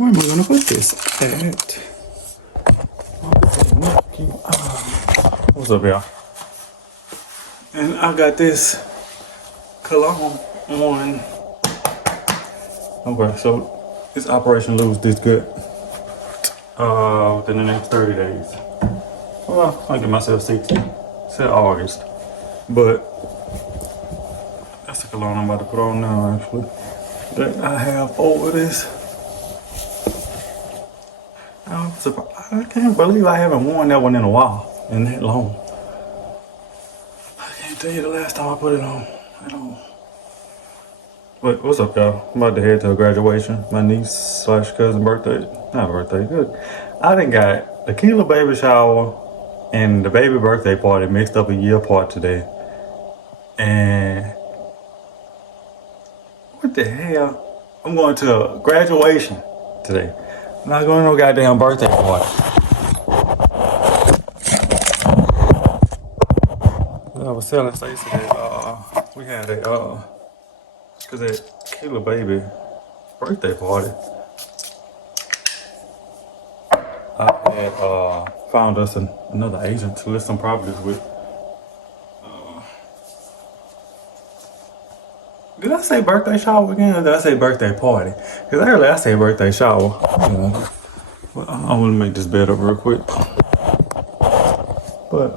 Where am I gonna put this at? What's up, y'all? And I got this cologne on. Okay, so this Operation Lose This Good within the next 30 days. Well, I give myself 60. Said August. But that's the cologne I'm about to put on now, actually. That I have over this. I can't believe I haven't worn that one in a while, in that long. I can't tell you the last time I put it on at all. But what's up, y'all? I'm about to head to a graduation. My niece / cousin birthday. Not birthday, good. I done got the Keela baby shower and the baby birthday party mixed up a year apart today. And what the hell? I'm going to a graduation today. I'm not going to no goddamn birthday party. I was telling Stacey that we had a cause that Keela baby birthday party. I had found us another agent to list some properties with. Did I say birthday shower again, or did I say birthday party? Because earlier I said birthday shower. But I want to make this bed up real quick. But I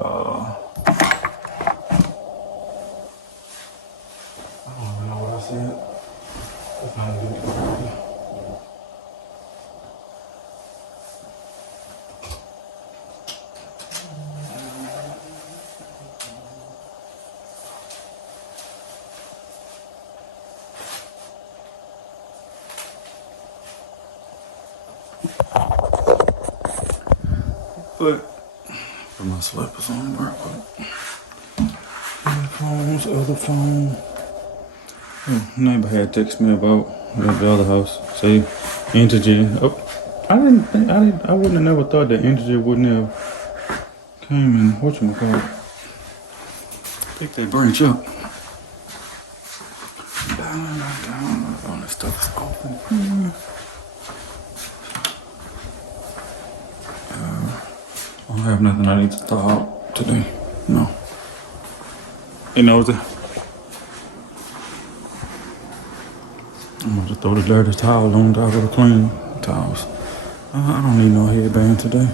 don't even know what I said. It's not good. But put my slippers on real quick. Phones, other phone. Neighbor had texted me about the other house. Say Entergy. Oh, I wouldn't have never thought that Entergy wouldn't have came and whatchamacallit. Pick that branch up. Down. All this stuff is open. I don't have nothing I need to throw out today. No. Hey, Nosy. I'm going to throw the dirty towel on top of the clean towels. I don't need no headband today.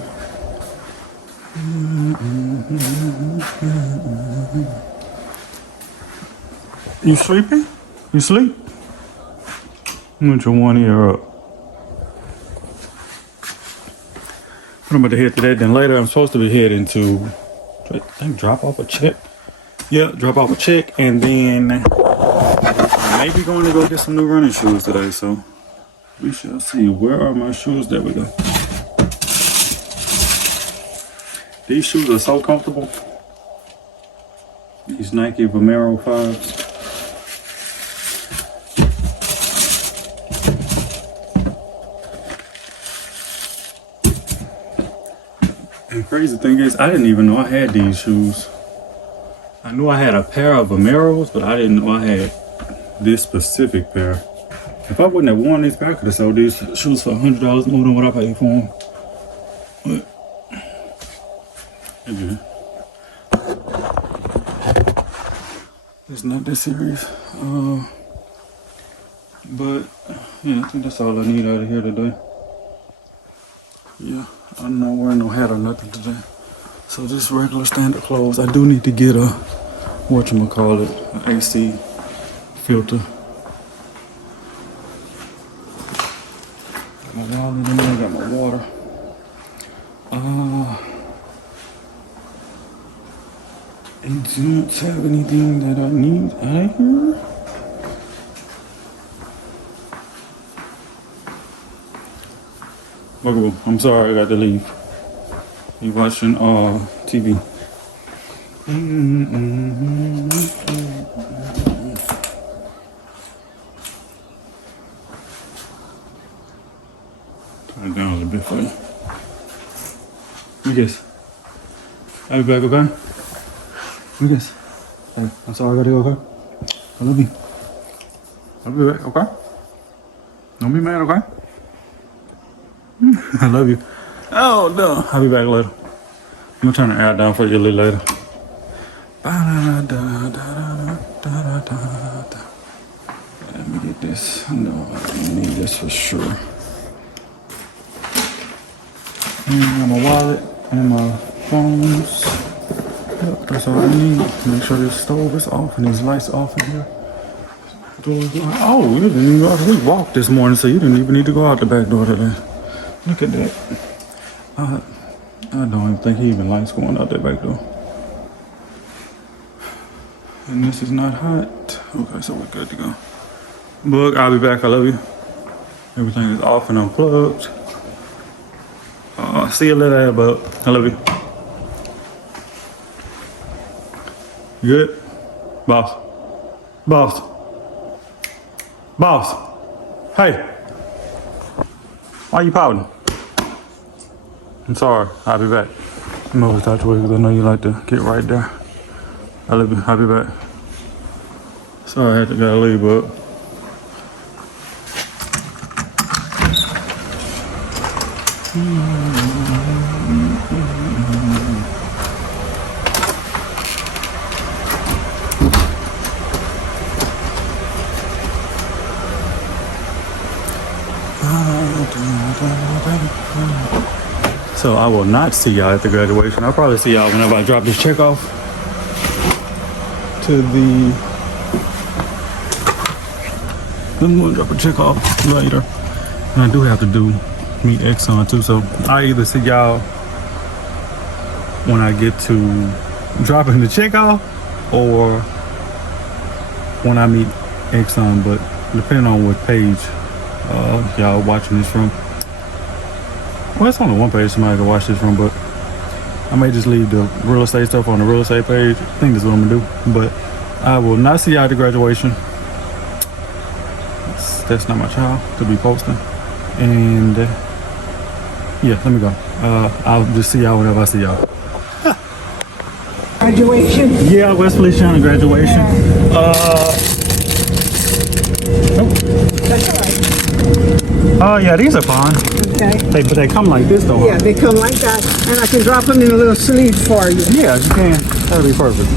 You sleeping? You sleep? Put your one ear up. I'm about to head to that. Then later I'm supposed to be heading to, I think, drop off a check. Yeah, drop off a check, and then maybe going to go get some new running shoes today. So we shall see. Where are my shoes? There we go. These shoes are so comfortable. These Nike Vomero 5s. And crazy thing is, I didn't even know I had these shoes. I knew I had a pair of Vomeros, but I didn't know I had this specific pair. If I wouldn't have worn these pair, I could have sold these shoes for $100 more than what I paid for them. But again, it's not that serious. But yeah, I think that's all I need out of here today. Yeah, I'm not wearing no hat or nothing today. So just regular standard clothes. I do need to get a, whatchamacallit, an AC filter. Got my wallet in there, got my water. Insurance have anything that I need out here? Bugaboo, I'm sorry, I got to leave. You watching TV. Turn it down a little bit for you. Yes. I'll be back, okay? Yes. Hey, I'm sorry, I gotta go, okay? I love you. I'll be back, okay? Don't be mad, okay? I love you. Oh no. I'll be back later. I'm gonna turn the air down for you a little later. Let me get this. No, I need this for sure. And my wallet and my phones. Yep, that's all I need. Make sure this stove is off and these lights off in here. Oh, you didn't even go out. We walked this morning, so you didn't even need to go out the back door today. Look at that. I don't even think he even likes going out that back door. And this is not hot. Okay, so we're good to go. Boog, I'll be back. I love you. Everything is off and unplugged. See you later, bud. I love you. You good? Boss. Boss. Boss. Hey. Why you pouting? I'm sorry. I'll be back. I'm over talk to you because I know you like to get right there. I love you. I'll be back. Sorry I had to gotta leave, but. So I will not see y'all at the graduation. I'll probably see y'all whenever I drop this check off to the. I'm gonna drop a check off later, and I do have to meet Exxon too. So I either see y'all when I get to dropping the check off, or when I meet Exxon. But depending on what page y'all watching this from. Well, it's only one page somebody can watch this from, but I may just leave the real estate stuff on the real estate page. I think that's what I'm gonna do. But I will not see y'all at the graduation. That's not my child to be posting. And yeah, let me go. I'll just see y'all whenever I see y'all. Graduation? Yeah, West Feliciana graduation. That's all right. Oh yeah, these are fine. Okay. But they come like this though. Yeah, they come like that, and I can drop them in a little sleeve for you. Yeah, you can. That'll be perfect.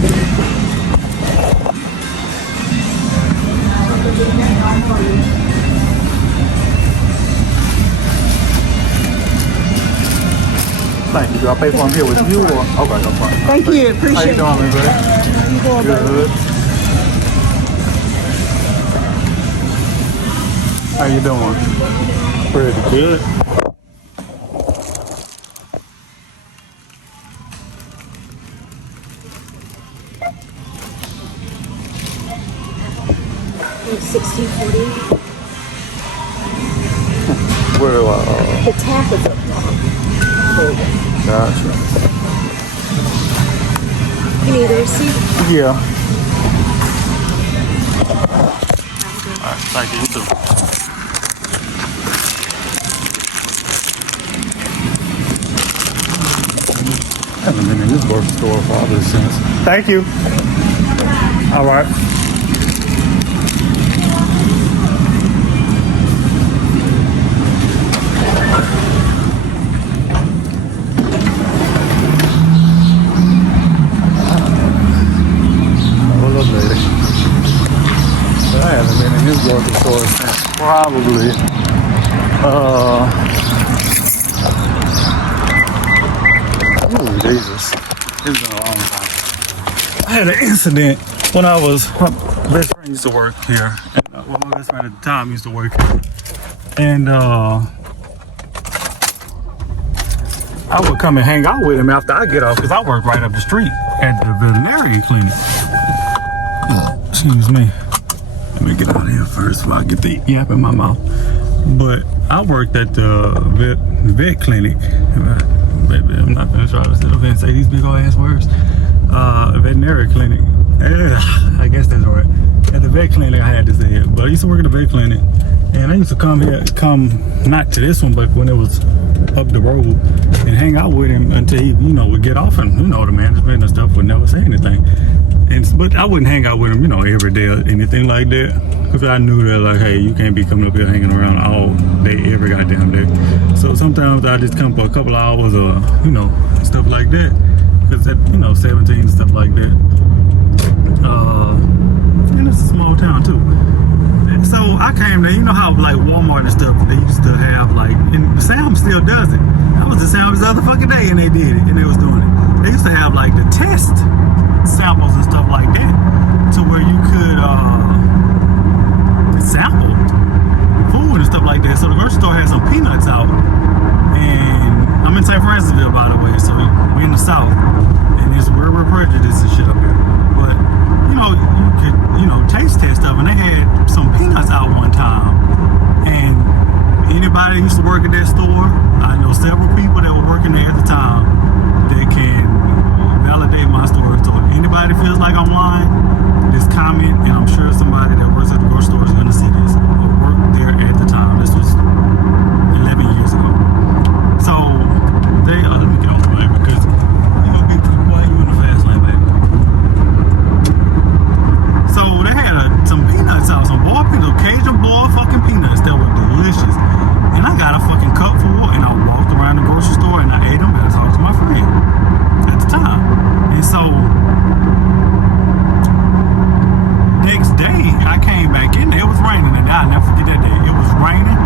Thank you. Do I pay for them here with you or? Okay, no problem. Thank you. Appreciate How you doing, everybody? Good. How you doing? Pretty good. $16.48. Where The tap is up top. Gotcha. You need a receipt? Yeah. Alright, thank you. You too. I haven't been in this grocery store for all this since. Thank you. All right. Hold up, lady. I haven't been in this grocery store since probably oh Jesus. It's been a long time. I had an incident when I was, my best friend used to work here. And, well, my best friend at the time used to work here. And I would come and hang out with him after I get off because I work right up the street at the veterinary clinic. Excuse me. Let me get out of here first before I get the yap in my mouth. But I worked at the vet clinic. Baby, I'm not gonna try to sit up and say these big old ass words. Veterinary clinic. I guess that's right. At the vet clinic, I had to say it. But I used to work at the vet clinic, and I used to come not to this one, but when it was up the road, and hang out with him until he, would get off, and the management and stuff would never say anything. But I wouldn't hang out with them, you know, every day or anything like that. Because I knew that, like, hey, you can't be coming up here hanging around all day, every goddamn day. So sometimes I just come for a couple hours or, you know, stuff like that. Because, you know, 17, stuff like that. And it's a small town, too. So I came there, you know how, like, Walmart and stuff, they used to have, like, and Sam's still does it. I was at Sam's the other fucking day and they did it, and they was doing it. They used to have, like, the test samples and stuff like that, to where you could sample food and stuff like that. So the grocery store had some peanuts out, and I'm in St. Francisville, by the way, so we in the South, and it's where we're prejudiced and shit up here. But you know, you could, you know, taste test stuff, and they had some peanuts out one time, and anybody that used to work at that store, I know several people that were working there at the time that can validate my story. So if anybody feels like I'm lying, just comment, and I'm sure somebody that works at the grocery store is going to see this or worked there at the time. This was 11 years ago. So they let me get on the line because you know, big people, boy, you in the fast lane, baby. So they had some peanuts out, some boiled peanuts, Cajun boiled fucking peanuts that were delicious. And I got a fucking cup full, and I walked around the grocery store and I ate them and I talked to my friend at the time. And so next day I came back in there. It was raining, and I'll never forget that day. It was raining,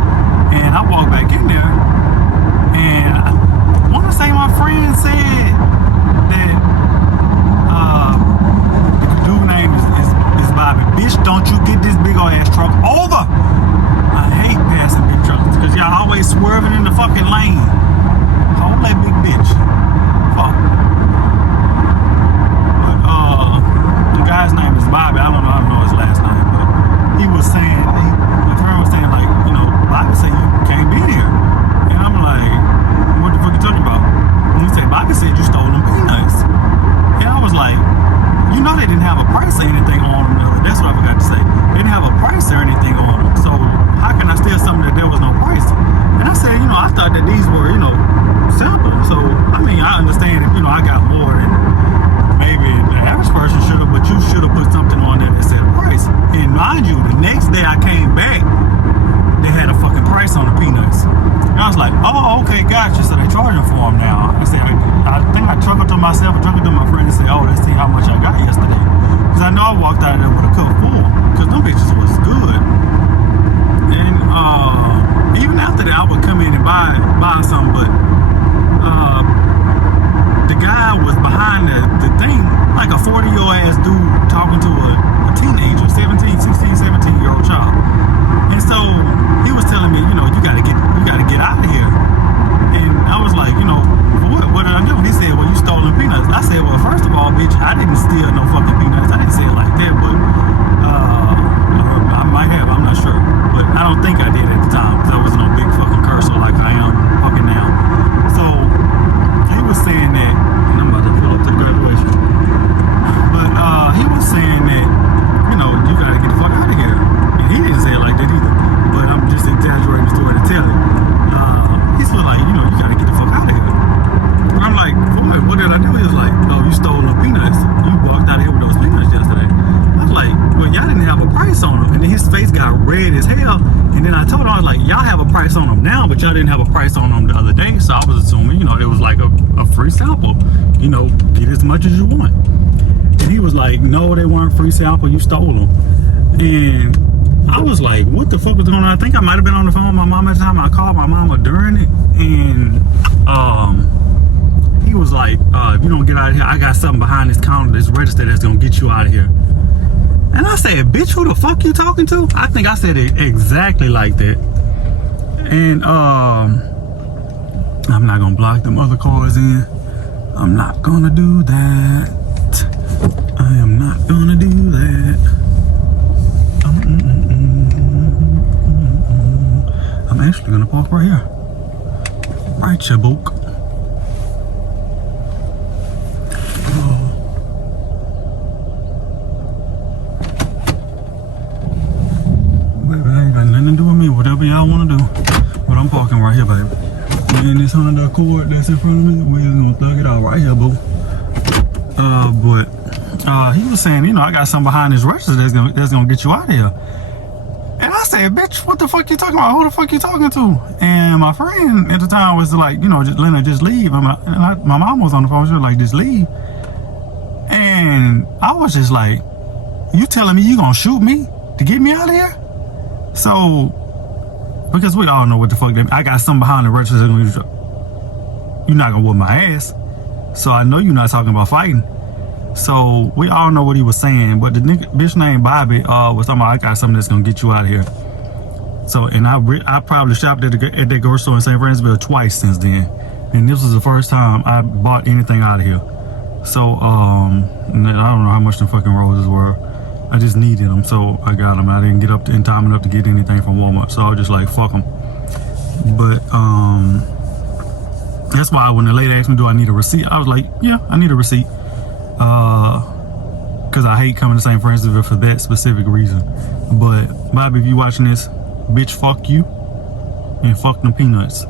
and I walked back in there, and I want to say my friend said that the dude's name is Bobby. Bitch, don't you get this big old ass truck over. I hate passing big trucks because y'all always swerving in the fucking lane. Hold that big bitch. Fuck. But the guy's name is Bobby. I don't know his last name, but he was saying, my friend was saying, like, you know, Bobby said you can't be here. And I'm like, what the fuck you talking about? And he said, Bobby said you stole them peanuts. And I was like, you know they didn't have a price or anything on them. That's what I forgot to say. They didn't have a price or anything on them. So how can I steal something that there was no price? And I said, you know, I thought that these were, you know, simple. So, I mean, I understand that, you know, I got more than maybe the average person should have, but you should have put something on there that said a price. And mind you, the next day I came back, they had a fucking price on the peanuts. And I was like, oh, okay, gotcha. So they charging for them now. I said, I think I chuckled to myself, I chuckled to my friend and said, oh, let's see how much I got yesterday. Because I know I walked out of there with a cup full, because them bitches was good. And even after that, I would come in and buy something, but the guy was behind the thing, like a 40-year-old ass dude talking to a teenager, 16, 17-year-old child. And so he was telling me, you know, you gotta get out of here. And I was like, you know, what did I do? He said, well, you stole them peanuts. I said, well, first of all, bitch, I didn't steal no fucking peanuts. I didn't say it like that, but I might have, I'm not sure. But I don't think I did at the time, because I was no big fucking cursor like I am fucking now. So he was saying that, and I'm about to pull up to the graduation. But he was saying that, you know, you gotta get the fuck out of here. And he didn't say it like that either. But I'm just exaggerating the story to tell it. He's like, you know, you gotta get the fuck out of here. And I'm like, boy, what did I do? He was like, oh, you stole them peanuts. You walked out of here with those peanuts yesterday. I was like, well, y'all didn't have a price on them. And then his face got red as hell. And then I told him, I was like, y'all have a price on them now, but y'all didn't have a price on them the other day. So I was assuming, you know, it was like a free sample. You know, get as much as you want. And he was like, no, they weren't free sample. You stole them. And I was like, what the fuck was going on? I think I might have been on the phone with my mom at the time. I called my mama during it. And he was like, if you don't get out of here, I got something behind this counter, this register that's going to get you out of here. And I said, bitch, who the fuck you talking to? I think I said it exactly like that. And I'm not going to block them other cars in. I'm not going to do that. I am not going to do that. I'm actually going to park right here. Right, Chabook. Whatever y'all want to do, but I'm parking right here, baby. And this Honda Accord that's in front of me, we're gonna thug it out right here, boo. But he was saying, you know, I got something behind this register that's gonna get you out of here. And I said, bitch, what the fuck you talking about? Who the fuck you talking to? And my friend at the time was like, you know, just leave. My mom was on the phone. She was like, just leave. And I was just like, you telling me you gonna shoot me to get me out of here? So, because we all know what the fuck I got something behind the register. You're not gonna whoop my ass. So I know you're not talking about fighting. So we all know what he was saying, but the bitch named Bobby was talking about, I got something that's gonna get you out of here. So, and I probably shopped at that grocery store in St. Francisville twice since then, and this was the first time I bought anything out of here. So, and I don't know how much the fucking roses were. I just needed them, so I got them. I didn't get up in time enough to get anything from Walmart, so I was just like, fuck them. But that's why when the lady asked me, do I need a receipt? I was like, yeah, I need a receipt. Because I hate coming to St. Francisville for that specific reason. But Bobby, if you watching this, bitch, fuck you and fuck them peanuts.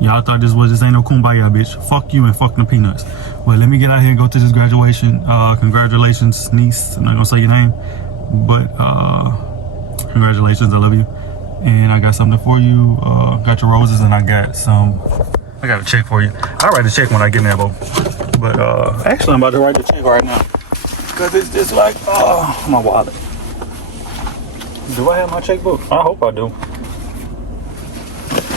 Y'all thought this ain't no kumbaya, bitch. Fuck you and fuck them peanuts. Well, let me get out here and go to this graduation. Congratulations, niece. I'm not gonna say your name, but congratulations, I love you. And I got something for you. Got your roses, and I got a check for you. I'll write a check when I get in there, bro. But actually, I'm about to write the check right now. Because it's just like, my wallet. Do I have my checkbook? I hope I do.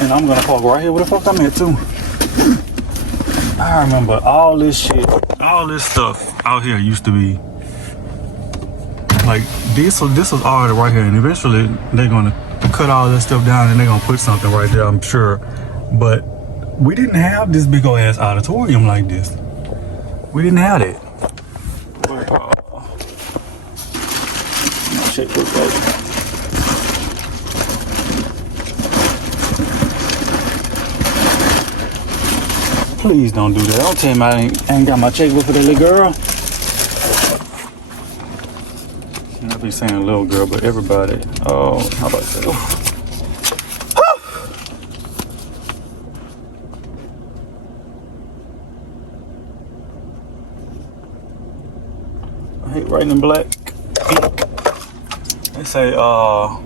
And I'm going to park right here where the fuck I'm at, too. I remember all this shit, all this stuff out here used to be. Like, this was all right here. And eventually, they're going to cut all this stuff down and they're going to put something right there, I'm sure. But we didn't have this big old ass auditorium like this. We didn't have it. But, my checkbook right. Please don't do that. Don't tell me I ain't got my checkbook for that little girl. I be saying little girl, but everybody. Oh, how about that? I hate writing in black ink. They say, I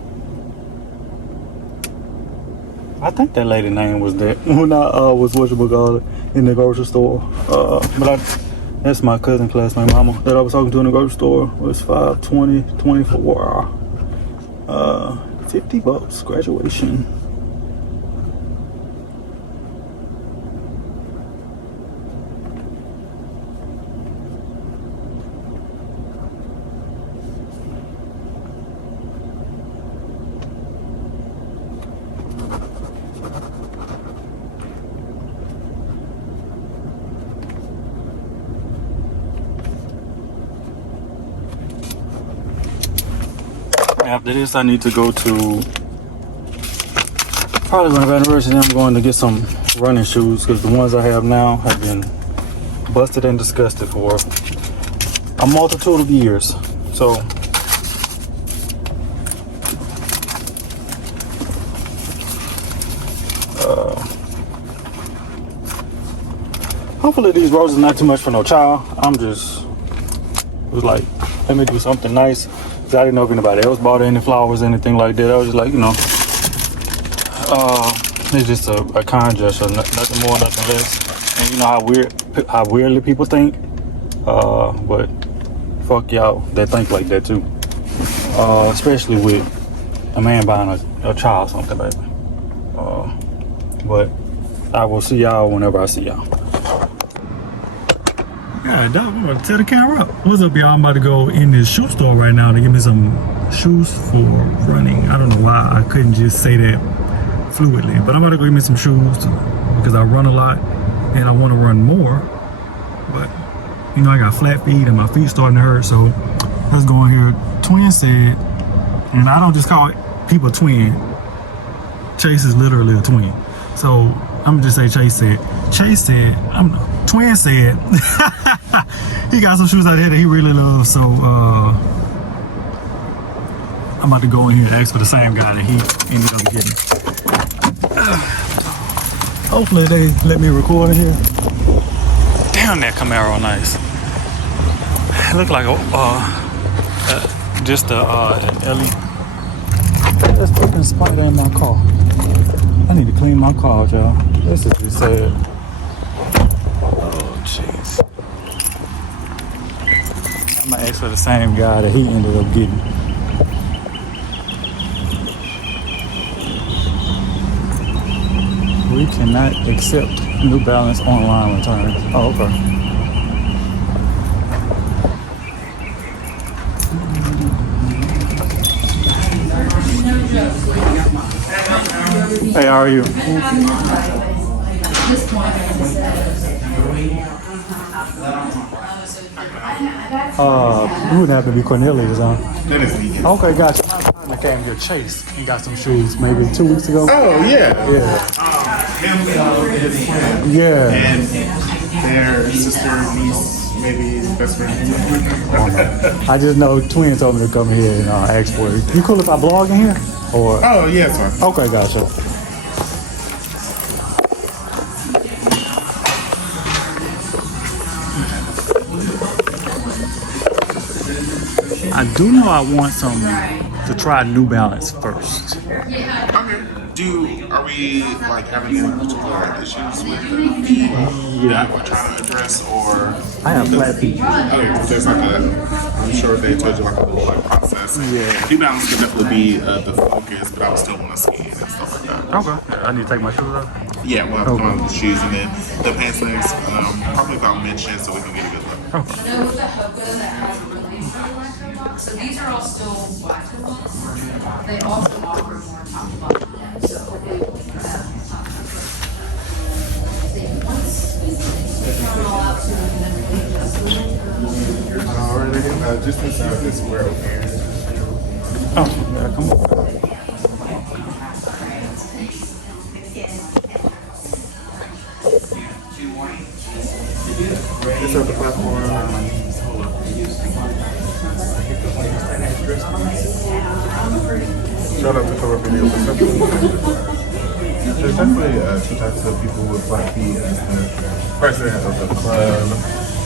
think that lady name was that when I was whatchamacallit in the grocery store. But that's my cousin classmate mama that I was talking to in the grocery store. It was 5/20/24. $50 graduation. After this, I need to go to probably going to university. I'm going to get some running shoes because the ones I have now have been busted and disgusted for a multitude of years. So hopefully these roses not too much for no child. Was like, let me do something nice. I didn't know if anybody else bought any flowers, anything like that. I was just like, you know, it's just a kind gesture, nothing more, nothing less. And you know how weirdly people think. But fuck y'all that think like that too. Especially with a man buying a child something, baby. But I will see y'all whenever I see y'all. Yeah, dog, I'm about to tear the camera up. What's up, y'all? I'm about to go in this shoe store right now to get me some shoes for running. I don't know why I couldn't just say that fluidly, but I'm about to go get me some shoes because I run a lot and I want to run more. But, you know, I got flat feet and my feet starting to hurt, so let's go in here. Twin said, and I don't just call people twin. Chase is literally a twin. So I'm gonna just say Chase said. Twin said he got some shoes out there that he really loves. So I'm about to go in here and ask for the same guy that he ended up getting. Hopefully they let me record in here. Damn, that Camaro nice. look like just an LED. There's fucking spider in my car. I need to clean my car, y'all. This is just sad. Oh, jeez. I might ask for the same guy that he ended up getting. We cannot accept New Balance online returns. Oh, okay. Hey, how are you? You would have to be Cornelius, huh? That is me. Okay, gotcha. My partner came here, Chase, and got some shoes maybe 2 weeks ago. Oh yeah. Yeah. Him and his friend Yeah. and their sister, niece, maybe best friend. I just know twins told me to come here and ask for it. You cool if I blog in here? Or Oh yeah, it's fine. okay, gotcha. I do know I want some to try New Balance first. Okay. Are we like having any particular issues with the that we're trying to address, or I have flat feet. okay, there's like I'm sure they told you like a whole like process. Yeah. New Balance could definitely be the focus, but I would still want to ski and stuff like that. Okay. I need to take my shoes off. Yeah, we'll have to come out with the shoes and then the pants legs, probably about mid-shin so we can get a good look. So these are all still washable. They also offer more top buttons. So Alright, just inside this square over here. Oh, yeah, come on. It's at the platform. Shout out to Cover Video. There's definitely two types of people with flat feet. President of the club.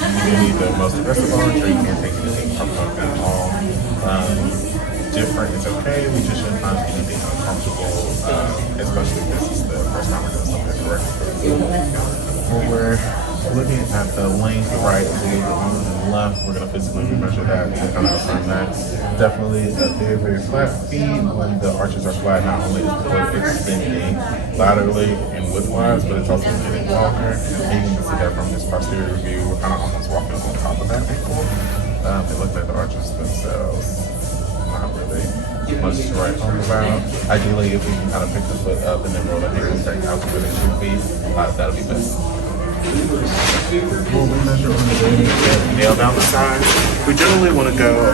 You need the most aggressive arch, or you can't take anything from them at all. Different is okay. We just shouldn't find anything uncomfortable, especially if this is the first time we're doing something correct. When we're looking at the length, the right is a little bit longer than the left. We're going to physically measure that to kind of affirm that. Definitely a very, very flat feet. When the arches are flat, not only is the foot extending laterally and widthwise, but it's also getting longer. And you can see that from this posterior view. We're kind of almost walking on top of that ankle. It looks like the arches themselves not really much to write home about. Ideally, if we can kind of pick the foot up and then roll the hands back out to where they should be, that'll be best. We'll measure on the nail down the size. We generally want to go a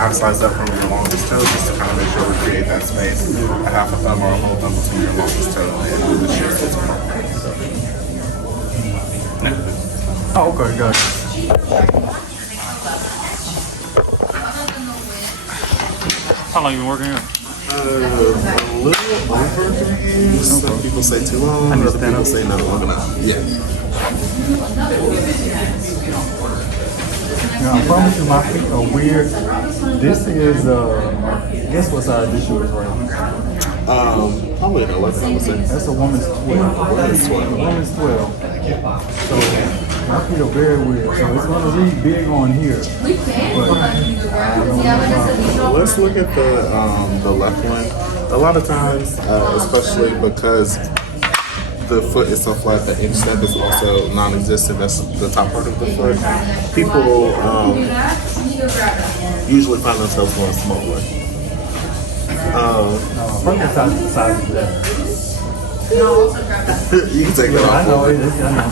half size up from your longest toe just to kind of make sure we create that space. A half a thumb or a whole thumb between your longest toe and the shirt is appropriate. Oh, okay, got it. How long you been working here? A little over 3 years. Some people say too long, other people say not long enough. Yeah. Yeah, I promise you my feet are weird. This is, guess what size this shoe is right now? Probably an 11, I would say. That's a woman's 12. Woman's 12. Woman's 12. So my feet are very weird. So it's gonna read big on here. But Let's look at the left one. A lot of times, especially because the foot is so flat, the inch step is also non-existent. That's the top part of the foot. People usually find themselves going smaller. perfect size is that. You can take that I off. know it is. I know.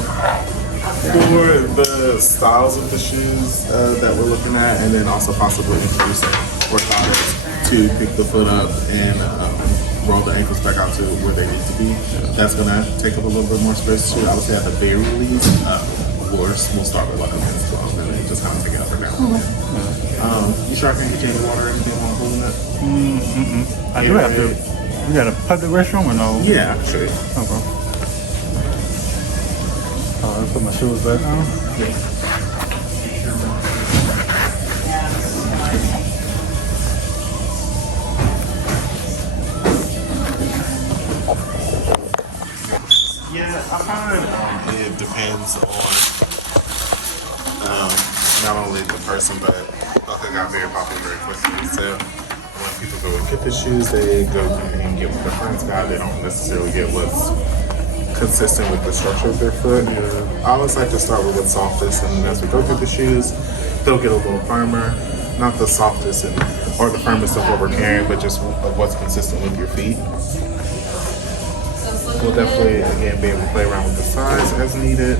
For the styles of the shoes that we're looking at, and then also possibly introducing orthotics to pick the foot up and roll the ankles back out to where they need to be. That's going to take up a little bit more space too. I would say at the very least, we'll start with like a men's 12 and then just kind of take it up or down. You sure I can get you any water or anything while holding it? I do have to. You got a public restroom or no? Yeah, I can show you. Okay. I put my shoes back on. Yeah, I find it depends on not only the person, but Buckle got very popular very quickly. So when people go and get the shoes, they go and get what their friends got. They don't necessarily get what's consistent with the structure of their foot. I always like to start with what's softest, and as we go through the shoes, they'll get a little firmer. Not the softest or the firmest of what we're carrying, but just of what's consistent with your feet. We'll definitely, again, be able to play around with the size as needed.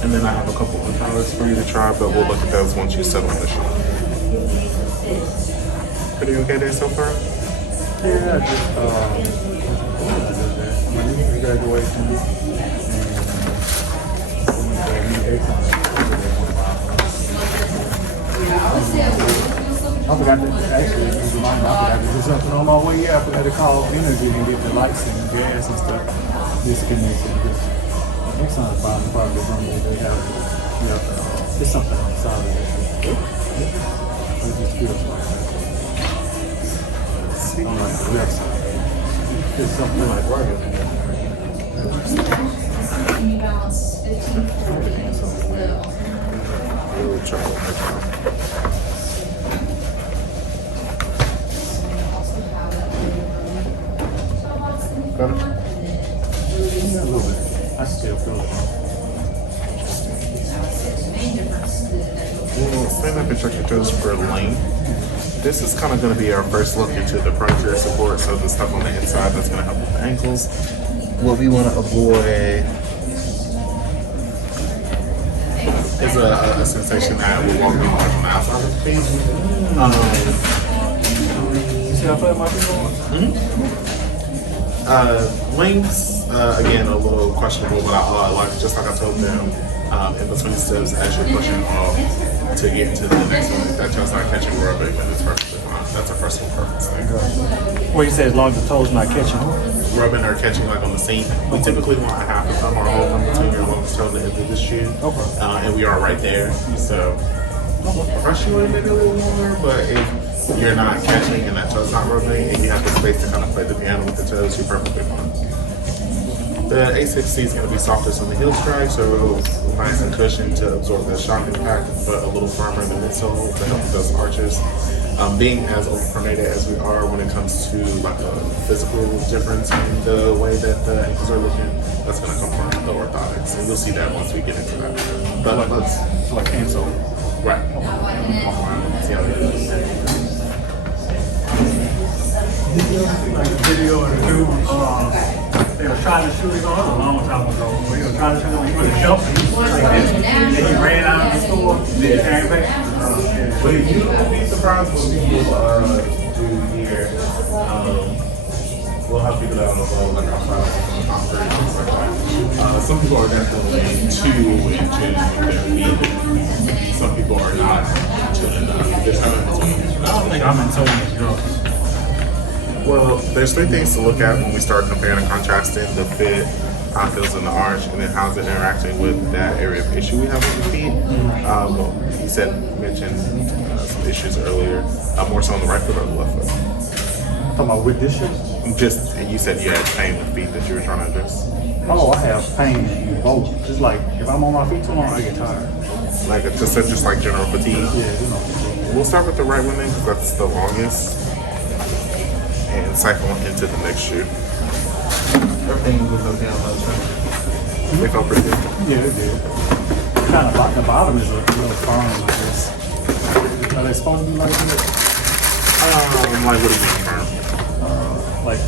And then I have a couple of colors for you to try, but we'll look at those once you settle in the shop. Pretty okay day so far? Yeah, just my niece graduation I forgot to actually remind me, I forgot to do something on my way. I forgot to call Energy and get the lights and gas and stuff disconnected. Next time I find the probably something they have, it's something on the side of it. It just feels like that. On like the left side. It's something like right here. New Balance 1540. We'll try it. Better? Yeah, a little bit. I still feel it. We'll stand up and check your toes for length. This is kind of going to be our first look into the frontier support, so the stuff on the inside that's going to help with the ankles. What we want to avoid is a sensation that we're walking on the outside of the feet. You see how far my feet going? Lengths, again, a little questionable, but I like, just like I told them, in between steps as you're pushing off to get into the next one. If that toe's not catching rubbing, then it's perfectly fine. That's a first one purpose thing. Well, you said as long as the toe's not catching. Rubbing or catching like on the seat. We typically want a half a thumb or a whole thumb between your longest toe and the end of the shoe. Okay. And we are right there. So, brushing would maybe a little more, but if you're not catching and that toe's not rubbing and you have the space to kind of play the piano with the toes, you're perfectly fine. The A6C is going to be softest on the heel strike, so nice and cushioned to absorb the shock impact, but a little firmer in the midsole to help with those arches. Being as overpronated as we are when it comes to like a physical difference in the way that the ankles are looking, that's going to come from the orthotics, and you'll see that once we get into that. But let's Like cancel. right. See how it is. Like the video of the dude, they were trying to shoot him on a long time ago. When he was trying to shoot him, he was jumping. Then he ran out of the store. Then he came back. But you will be surprised what people do here. We'll have people that on the phone, like outside on the concrete and stuff like that. Some people are definitely too in tune with their feet. Some people are not tuned enough. There's kind of between. I don't think I'm in tune with drugs. Well, there's three things to look at when we start comparing and contrasting the fit, how it feels in the arch, and then how's it interacting with that area of issue we have with the feet. You mentioned some issues earlier, more so on the right foot or the left foot. Talking about with this shit? You said you had pain with feet that you were trying to address. Oh, I have pain in both. Just like if I'm on my feet too long, I get tired. Like just like general fatigue. Yeah, you know. We'll start with the right one then, because that's the longest, and cycle into the next shoe. Everything will go down by the time. They felt pretty good. Yeah, it did. Kind of the bottom is a little firm like this. Are they supposed to be like this? Like what do you mean firm? Like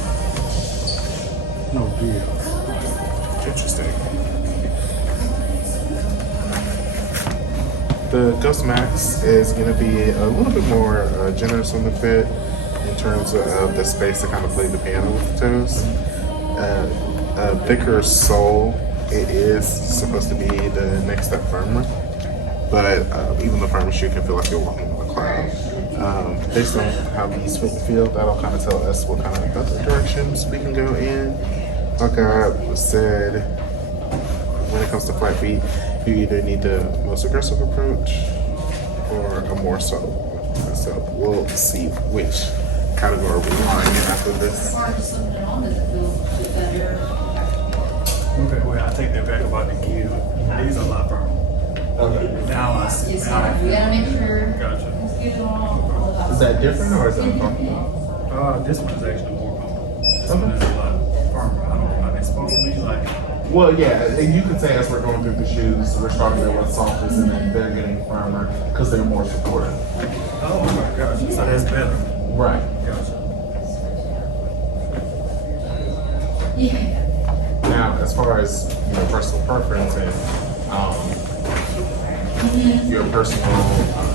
no beer. Interesting. The Ghost Max is going to be a little bit more generous on the fit in terms of the space to kind of play the piano with the toes. A thicker sole, it is supposed to be the next step firmer, but even the firmer shoe can feel like you're walking on a cloud. Based on how these fit and feel, that'll kind of tell us what kind of other directions we can go in. Like I said, when it comes to flat feet, you either need the most aggressive approach or a more subtle one. So we'll see which category we are in after this. Just looking at all the feel better. Okay, well, I take that back about the gear. These are a lot firmer. Okay. Now I see. It's Now like, we gotta make sure. Gotcha. Let's get it all. Is that different or is that uncomfortable? This one is actually more comfortable. This one is a lot firmer. I don't know. Are they supposed to be like? Well, yeah, and you could say as we're going through the shoes, we're starting at what's softest and then they're getting firmer because they're more supportive. Oh my gosh. So that's better. Right. Gotcha. Yeah. Now, as far as personal preference and your personal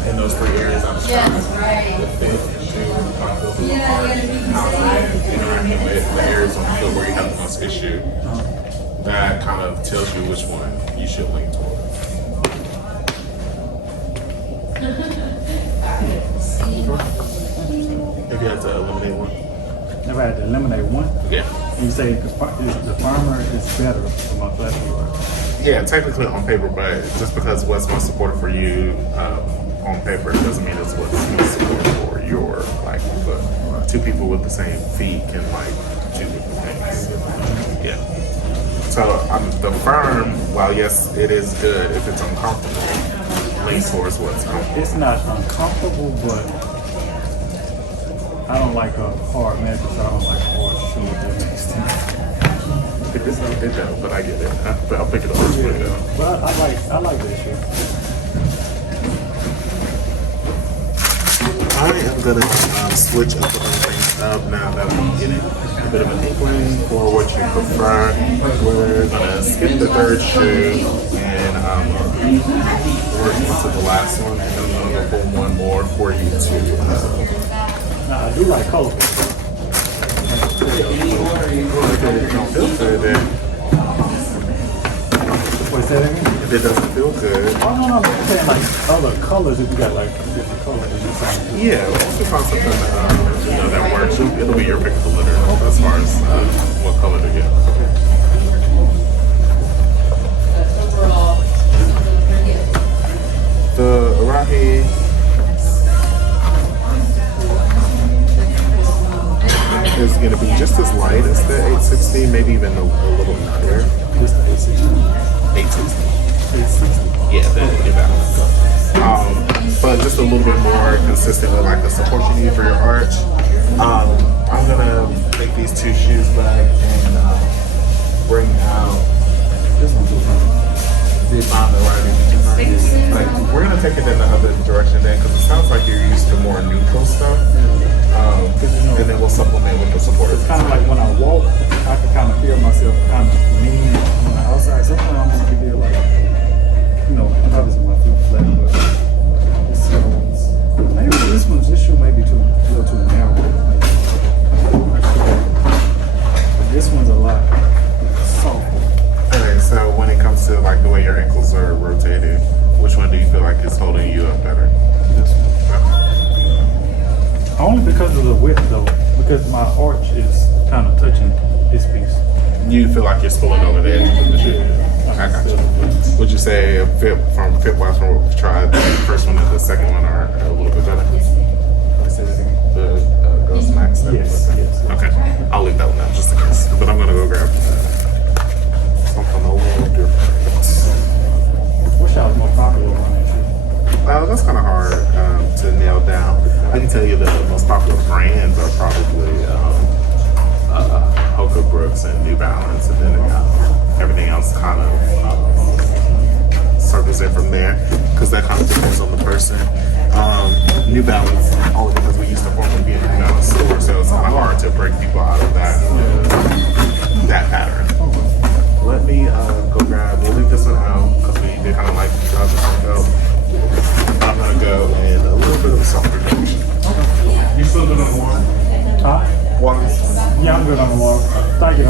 in those three areas I described, Yes, right. the fit, the shoe, comfortability, Yeah, you gotta be how consistent. they interacting with the areas on the foot where you have the most issue. That kind of tells you which one you should lean toward. If you had to eliminate one. Never had to eliminate one. Yeah. You say the farmer is better for my flat foot. Yeah, technically on paper, but just because what's most supportive for you on paper doesn't mean it's what's most supportive for your like foot. Two people with the same feet can like two different things. Yeah. So the firm, while yes, it is good if it's uncomfortable, leans towards what's comfortable. It's not uncomfortable, but I don't like a hard mattress. I don't like a hard shoe. If that makes sense. It's not good though, but I get it. I'll pick it up and put it down. But I like that shoe. I am gonna switch up a little things up now that I'm getting a bit of an inkling for what you prefer. We're gonna skip the third shoe and work into the last one, and then I'm gonna go for one more for you to. Now I do like colorful. If it don't feel good, then What's that again? if it doesn't feel good, Oh no, I'm saying like other colors. If you got like different colors, it just sounds good. yeah, once we find something that works, it'll be your pick of the litter as far as what color to get. Overall, pretty good. The Arahi is going to be just as light as the 860, maybe even a little lighter. Just the 860. 860. 860. Yeah, the New Balance. But just a little bit more consistent with like the support you need for your arch. I'm gonna take these two shoes back and bring out this one. See if I'm the right. Like we're gonna take it in the other direction then, because it sounds like you're used to more neutral stuff. And then we'll supplement with the support. It's kind of like when I walk, I can kind of feel myself kind of lean on the outside. Sometimes I can feel like, obviously my feet flat, but maybe this shoe may be a little too narrow. But this one's a lot softer. Okay, so when it comes to like the way your ankles are rotated, which one do you feel like is holding you up better? This one. Only because of the width though, because my arch is kind of touching this piece. You feel like you're spilling over the edge of the shoe. I got you. Would you say fit wise from what we've tried, the first one and the second one are a little bit better? The Ghost Max? Yes, yes. Okay, I'll leave that one out just in case. But I'm gonna go grab something a little different. Wish I was more popular on that shoe. That's kind of hard to nail down. I can tell you the most popular brands are probably Hoka Brooks and New Balance, and then everything else kind of circles in from there, because that kind of depends on the person. New Balance, only because we used to formerly be a New Balance store, so it's kind of hard to break people out of that pattern. Let me go grab. We'll leave this one out because we did kind of like how this one go. I'm gonna go in a little bit of a softer direction. You still good on the water? Huh? Water. Yeah, I'm good on the wall. Thank you.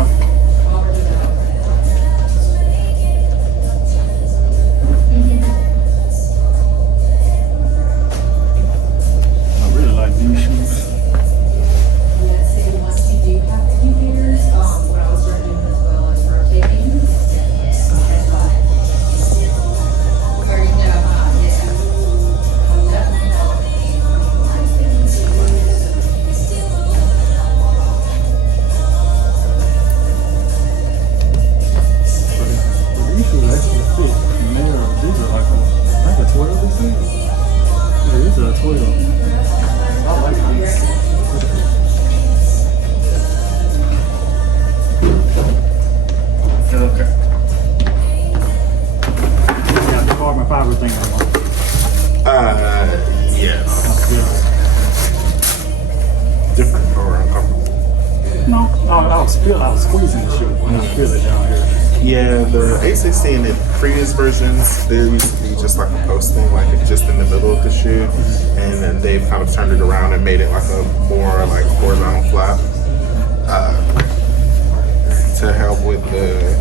I really like these shoes. Let's say once you do have to do yours, what Okay. Got the carbon fiber thing on. Yes. Different or uncomfortable? No, I was squeezing the shoe when I feel it down here. Yeah, the 860 in the previous versions, there used to be just like a posting, like just in the middle of the shoe, and then they've kind of turned it around and made it like a more like horizontal flap to help with the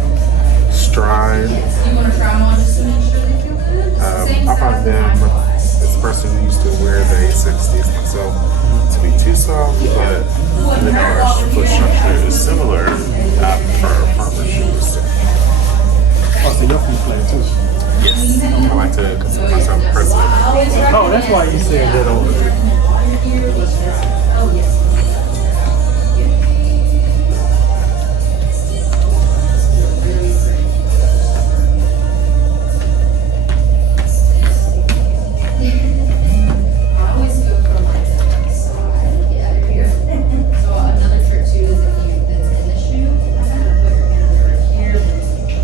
stride. You want to try them on just to make sure they feel good? Same I find them, as a person who used to wear the 860s myself, to be too soft, but even though our foot structure is similar, I prefer firmer shoes. Oh, so your feet play too. Yes, I like to consider myself a person. Oh, that's why you said that over there. I always go from like the side, get out of here. So another trick too is if you, that's in the shoe, you put your hand over here, then you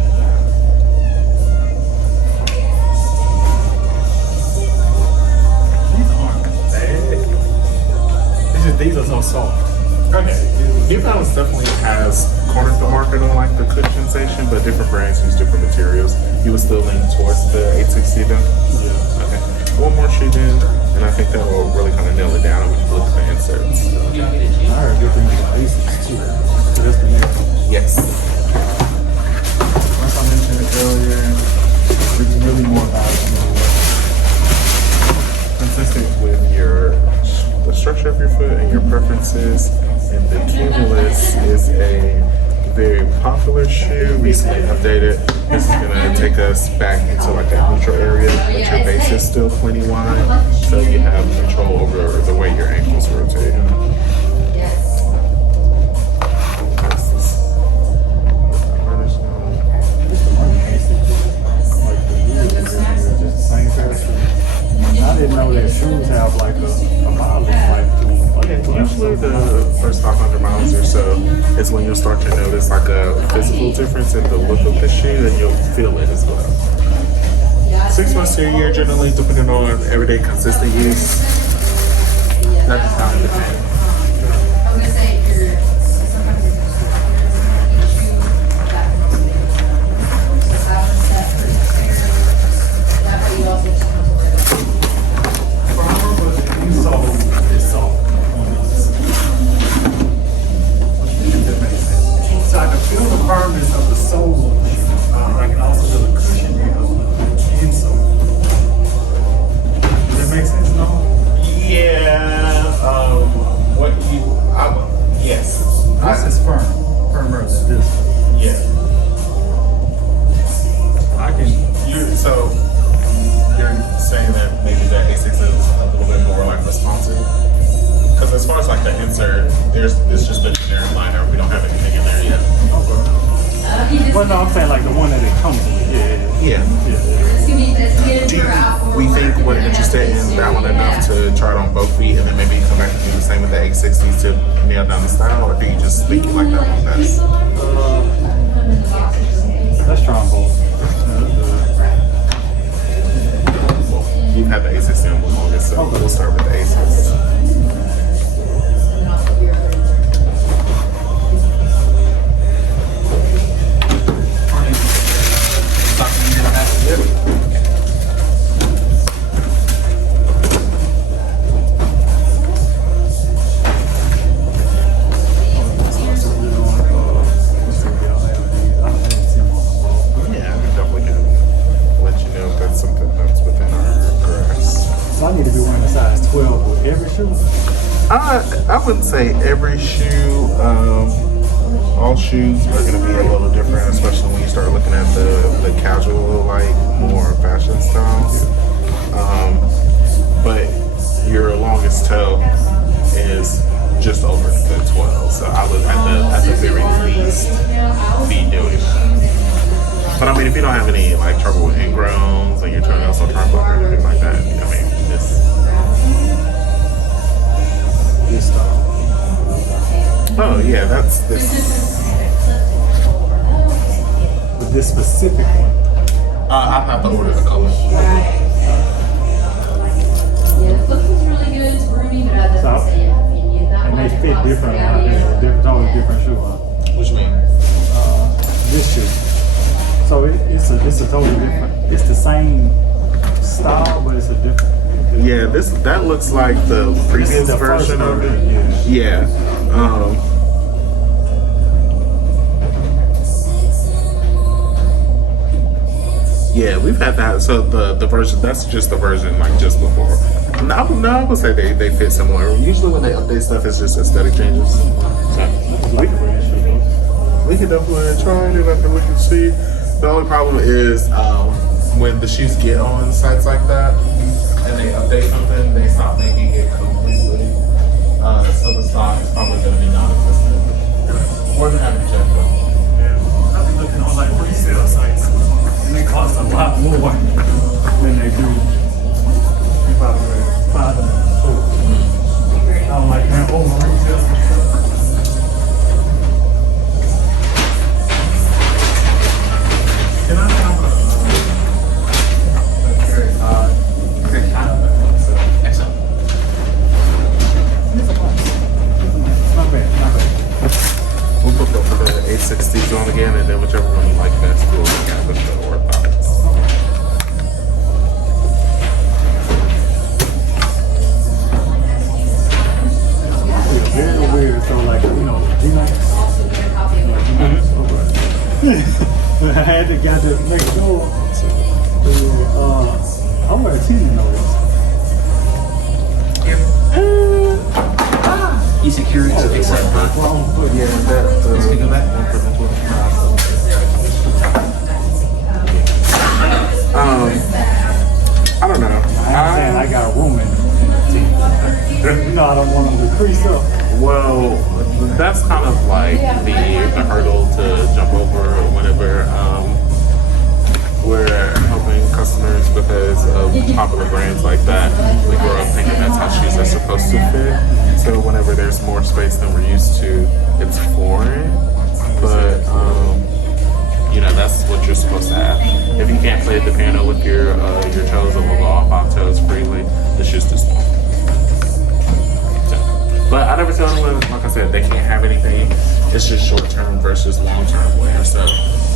These aren't bad. It's just these are so soft. Okay. New Balance definitely has cornered the market on like the cush sensation, but different brands use different materials. You would still lean towards the 860 then? Yeah. Okay. One more shoe then, and I think that will really kind of nail it down and we can look at the inserts. I heard good things about ASICs too. So that's the next one. Yes. Like I mentioned it earlier, it's really more about Consistent with the structure of your foot and your preferences, and the Cumulus is a very popular shoe, recently updated. This is gonna take us back into like that neutral area, but your base is still plenty wide, so you have control over the way your ankles rotate. I didn't know that shoes have like a mileage life to them. Usually the first 500 miles or so is when you'll start to notice like a physical difference in the look of the shoe, and you'll feel it as well. 6 months to a year generally, depending on everyday consistent use. That's the time to pay. I was gonna say, if you're, sometimes you're just shoe, that set for that way you also just know where It's soft. So I can feel the firmness of the sole. I can also feel the cushioning of the insole. Does that make sense, no? Yeah. Yes. This is firm. Firmer than this. Yeah. I can. You're saying that maybe the A6 is a little bit more like responsive? Because as far as like the insert, it's just a generic liner. We don't have anything in there yet. Well, no, I'm saying like the one that it comes with. Yeah. Do we think we're interested in that one enough to try it on both feet and then maybe come back and do the same with the 860s to nail down the style, or do you just think you like that one best? Let's try them both. You've had the 860 on the longest, so we'll start with the 860s. Yeah, I definitely can let you know if that's something that's within our grasp. So I need to be wearing a size 12 with every shoe. I wouldn't say every shoe. All shoes are going to be a little different, especially when you start looking at the casual, like more fashion styles. But your longest toe is just over the 12, so I would at the very least be doing that. But I mean, if you don't have any like trouble with ingrowns and your toenails don't turn black or anything like that, I mean, This style. oh yeah, that's this. this specific one? I have to order the color. Yeah, the look was really good. It's roomy, but I'd So- definitely say yeah. I mean, that And one they has fit lots of different. value. Different, totally different shoe. What you mean? This shoe. So it's a totally different. It's the same style, but it's a different. Yeah, that looks like the This is previous the first version of it. version, yeah. Yeah. Yeah, we've had that. So the version, that's just the version like just before. No, I would say they fit similar. Usually when they update stuff, it's just aesthetic changes. So, we can definitely try it and I can look and see. The only problem is when the shoes get on sites like that and they update something, they stop making it completely. So the stock is probably going to be non-existent. More than happy to check though. Yeah, I've been looking on like resale sites, and they cost a lot more than they do. You probably find them in the store. I don't like that over retail. Can I have a very odd kind of Excellent. not bad, not bad. We'll put both of the 860s on again, and then whichever one you like best, we'll look at with the orthotics. It's very weird. So like, G-Max. I had to get to make sure. I wear a team notice. E-security to fix that bug. Yeah, that. Let's go back. I don't know. I understand I got room in the team. I don't want them to crease up. Well, that's kind of like the hurdle to jump over whenever we're helping customers because of popular brands like that. We grow up thinking that's how shoes are supposed to fit. So whenever there's more space than we're used to, it's foreign. But that's what you're supposed to have. If you can't play the piano with your toes or go off off toes freely, the shoe's too small. But I never tell anyone, like I said, they can't have anything. It's just short term versus long term wear. So,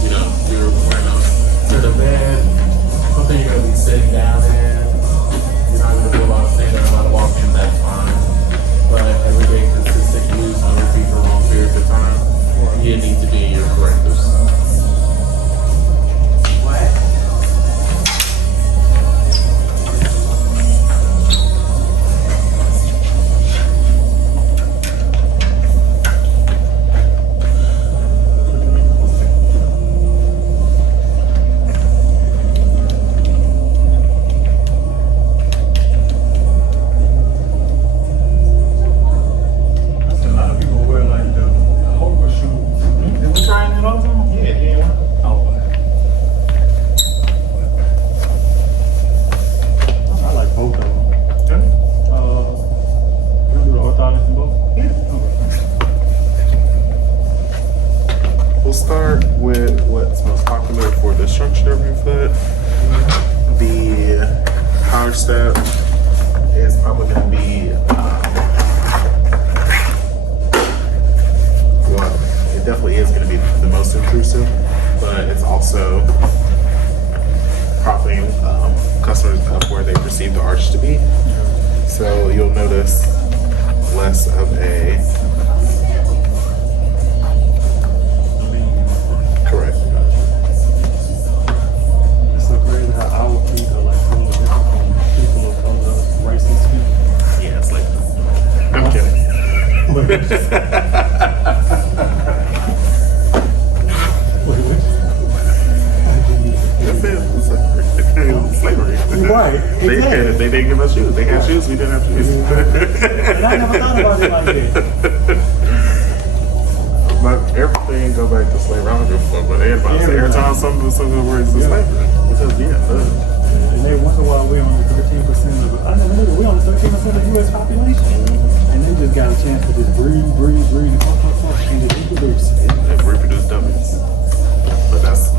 you're wearing to the bed, something you're gonna be sitting down in. You're not gonna do a lot of standing, a lot of walking, that's fine. But everyday consistent use on repeat for long periods of time, you need to be your correctives. A lot of people wear like the Hoka shoes. Did we try any of those on? Yeah. Oh, I like both of them. You do the orthotics in both? Yeah. Okay. We'll start with what's most popular for the structure of your foot. The power step is probably going to be, well, it definitely is going to be the most intrusive, but it's also profiting customers of where they perceive the arch to be. So you'll notice less of a correct. It's so crazy how our feet are like totally different from people of other races' feet. Yeah, it's like I'm kidding. That's it. It's like slavery. Right, exactly. They didn't give us shoes. They had shoes. We didn't have shoes. And I never thought about it like that. But everything go back to slavery. I don't give a fuck what everybody say. Every time something works to slavery. Because And they wonder why we're only 13% of the, I never knew we're only 13% of the U.S. population. And they just got a chance to just breed, and fuck, and just reproduce. They reproduce dummies. But that's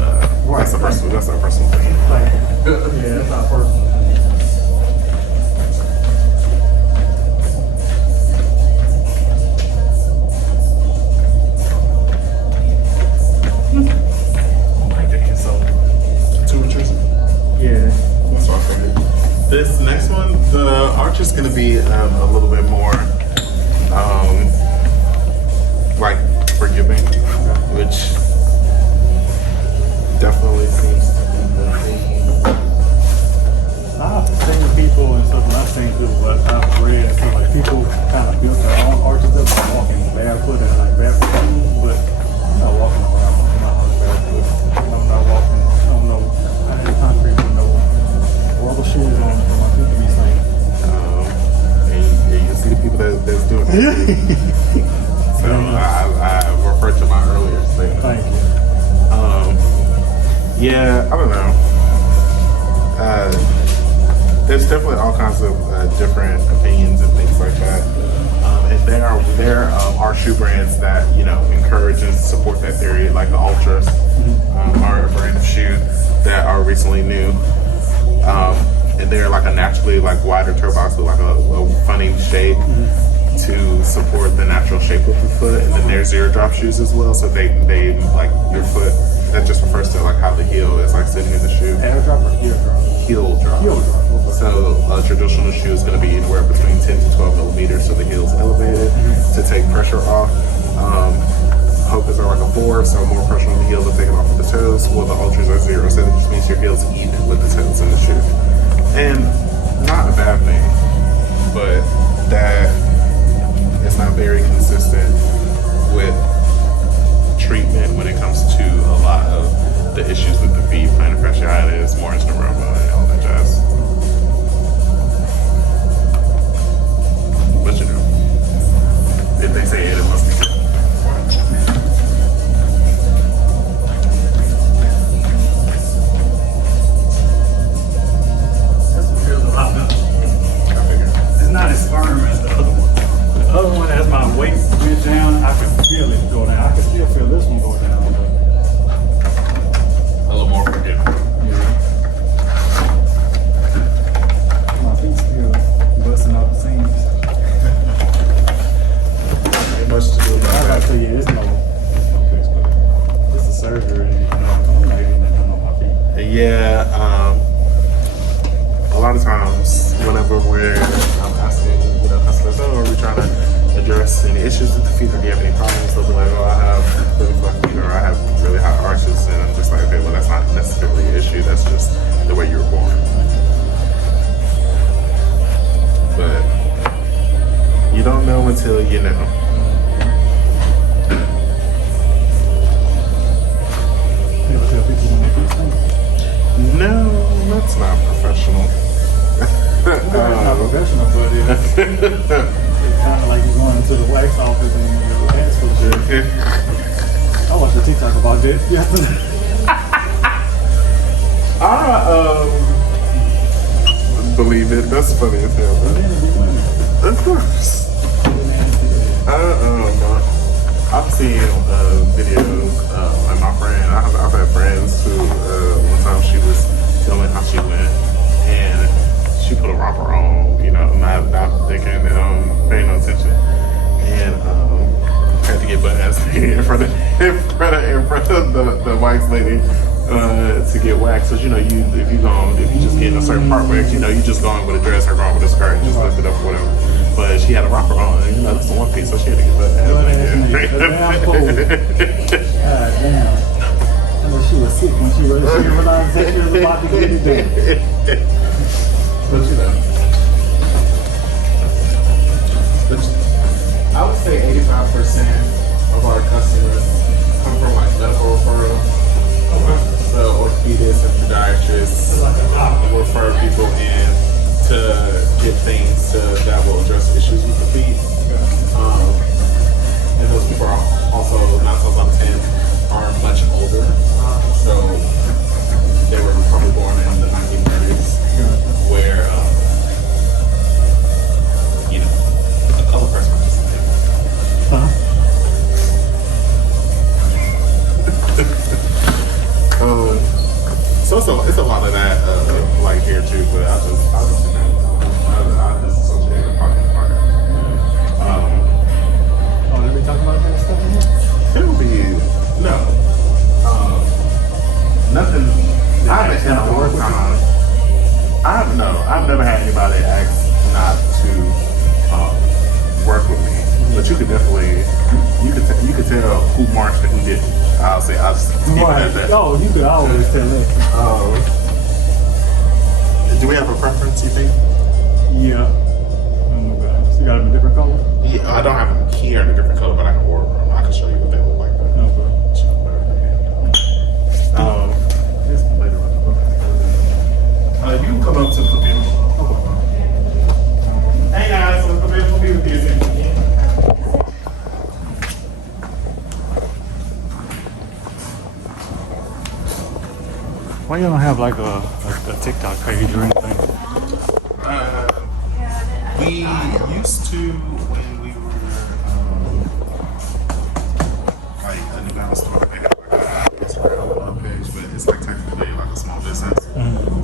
is going to be a little bit more like forgiving, which definitely seems to be the thing. I've seen people and stuff, and I've seen people, but I've read stuff like people kind of built their own arches up by walking barefoot and like barefoot shoes, but I'm not walking around in my house barefoot. I'm not walking, I don't know, I had concrete with no rubber shoes on for my feet to be safe. And you see the people that's doing it. So I refer to my earlier statement. Thank you. Yeah, I don't know. There's definitely all kinds of different opinions and things like that. And there are shoe brands that encourage and support that theory, like the Ultras are a brand of shoe that are recently new. And they're like a naturally like wider toe box with like a funny shape to support the natural shape of the foot. And then there's zero drop shoes as well, so they like your foot. That just refers to like how the heel is like sitting in the shoe. Air drop or heel drop? Heel drop. Heel drop. Okay. So a traditional shoe is going to be anywhere between 10 to 12 millimeters, so the heel is elevated to take pressure off. Hokas are like a 4, so more pressure on the heel to take it off of the toes. Well, the Ultras are 0, so that just means your heel's even with the toes in the shoe. And not a bad thing, but that it's not very consistent with treatment when it comes to a lot of the issues with the feet, plantar fasciitis, Morris neuroma, and all that jazz. But if they say it must be good. This one feels a lot better. I figured. It's not as firm as the other one. The other one, as my weight went down, I could feel it go down. I can still feel this one go down. A little more forgiving. My feet still busting out the seams. Ain't much to do I about gotta that. tell you, it's no fix, but it's a surgery. I'm not getting that done on my feet. Yeah, a lot of times whenever I'm asking, customers, are we trying to address any issues with the feet, or do you have any problems? They'll be like, oh, I have really flat feet, or I have really high arches, and I'm just like, okay, well, that's not necessarily an issue, that's just the way you were born. But you don't know until you know. You ever tell people when they feel things? No, that's not professional. It's not professional, but it's kind of like you're going to the wax office and your pants full of shit. I watched a TikTok about that yesterday. I believe it. That's funny as hell, bro. Of course. I've seen videos, and my friend, I've had friends who, one time she was telling how she went, and she put a romper on, not thinking, paying no attention, and had to get butt ass in front of the wax lady to get waxed. So if you just get in a certain part waxed, you just going with a dress or going with a skirt, just lift it up or whatever. But she had a romper on, and that's the one piece, so she had to get butt ass. Damn cold. God damn. I know she was sick when she realized that she was about to get it done. But I would say 85% of our customers come from like medical referrals. So orthopedists and podiatrists refer people in to get things that will address issues with the feet. And those people are also 9 times out of 10 are much older. So they were probably born in the 1930s, where a color person participated. So it's a lot of that like here too, but I just associate the pocket. Oh, did we talk about that stuff in here? It'll be nothing. I haven't in a long time. I've never had anybody ask not Oh, you could always tell that. Do we have a preference, you think? Yeah. Oh, God. You got them a different color? Yeah, I don't have them here in a different color, but I can order them. I can show you what they look like. Okay. This is later on. You can come up to the pavilion. Hey guys, so the pavilion will be with you again. Why you don't have like a TikTok page or anything? We used to when we were like a New Balance store. They had like a Instagram page, but it's like technically like a small business.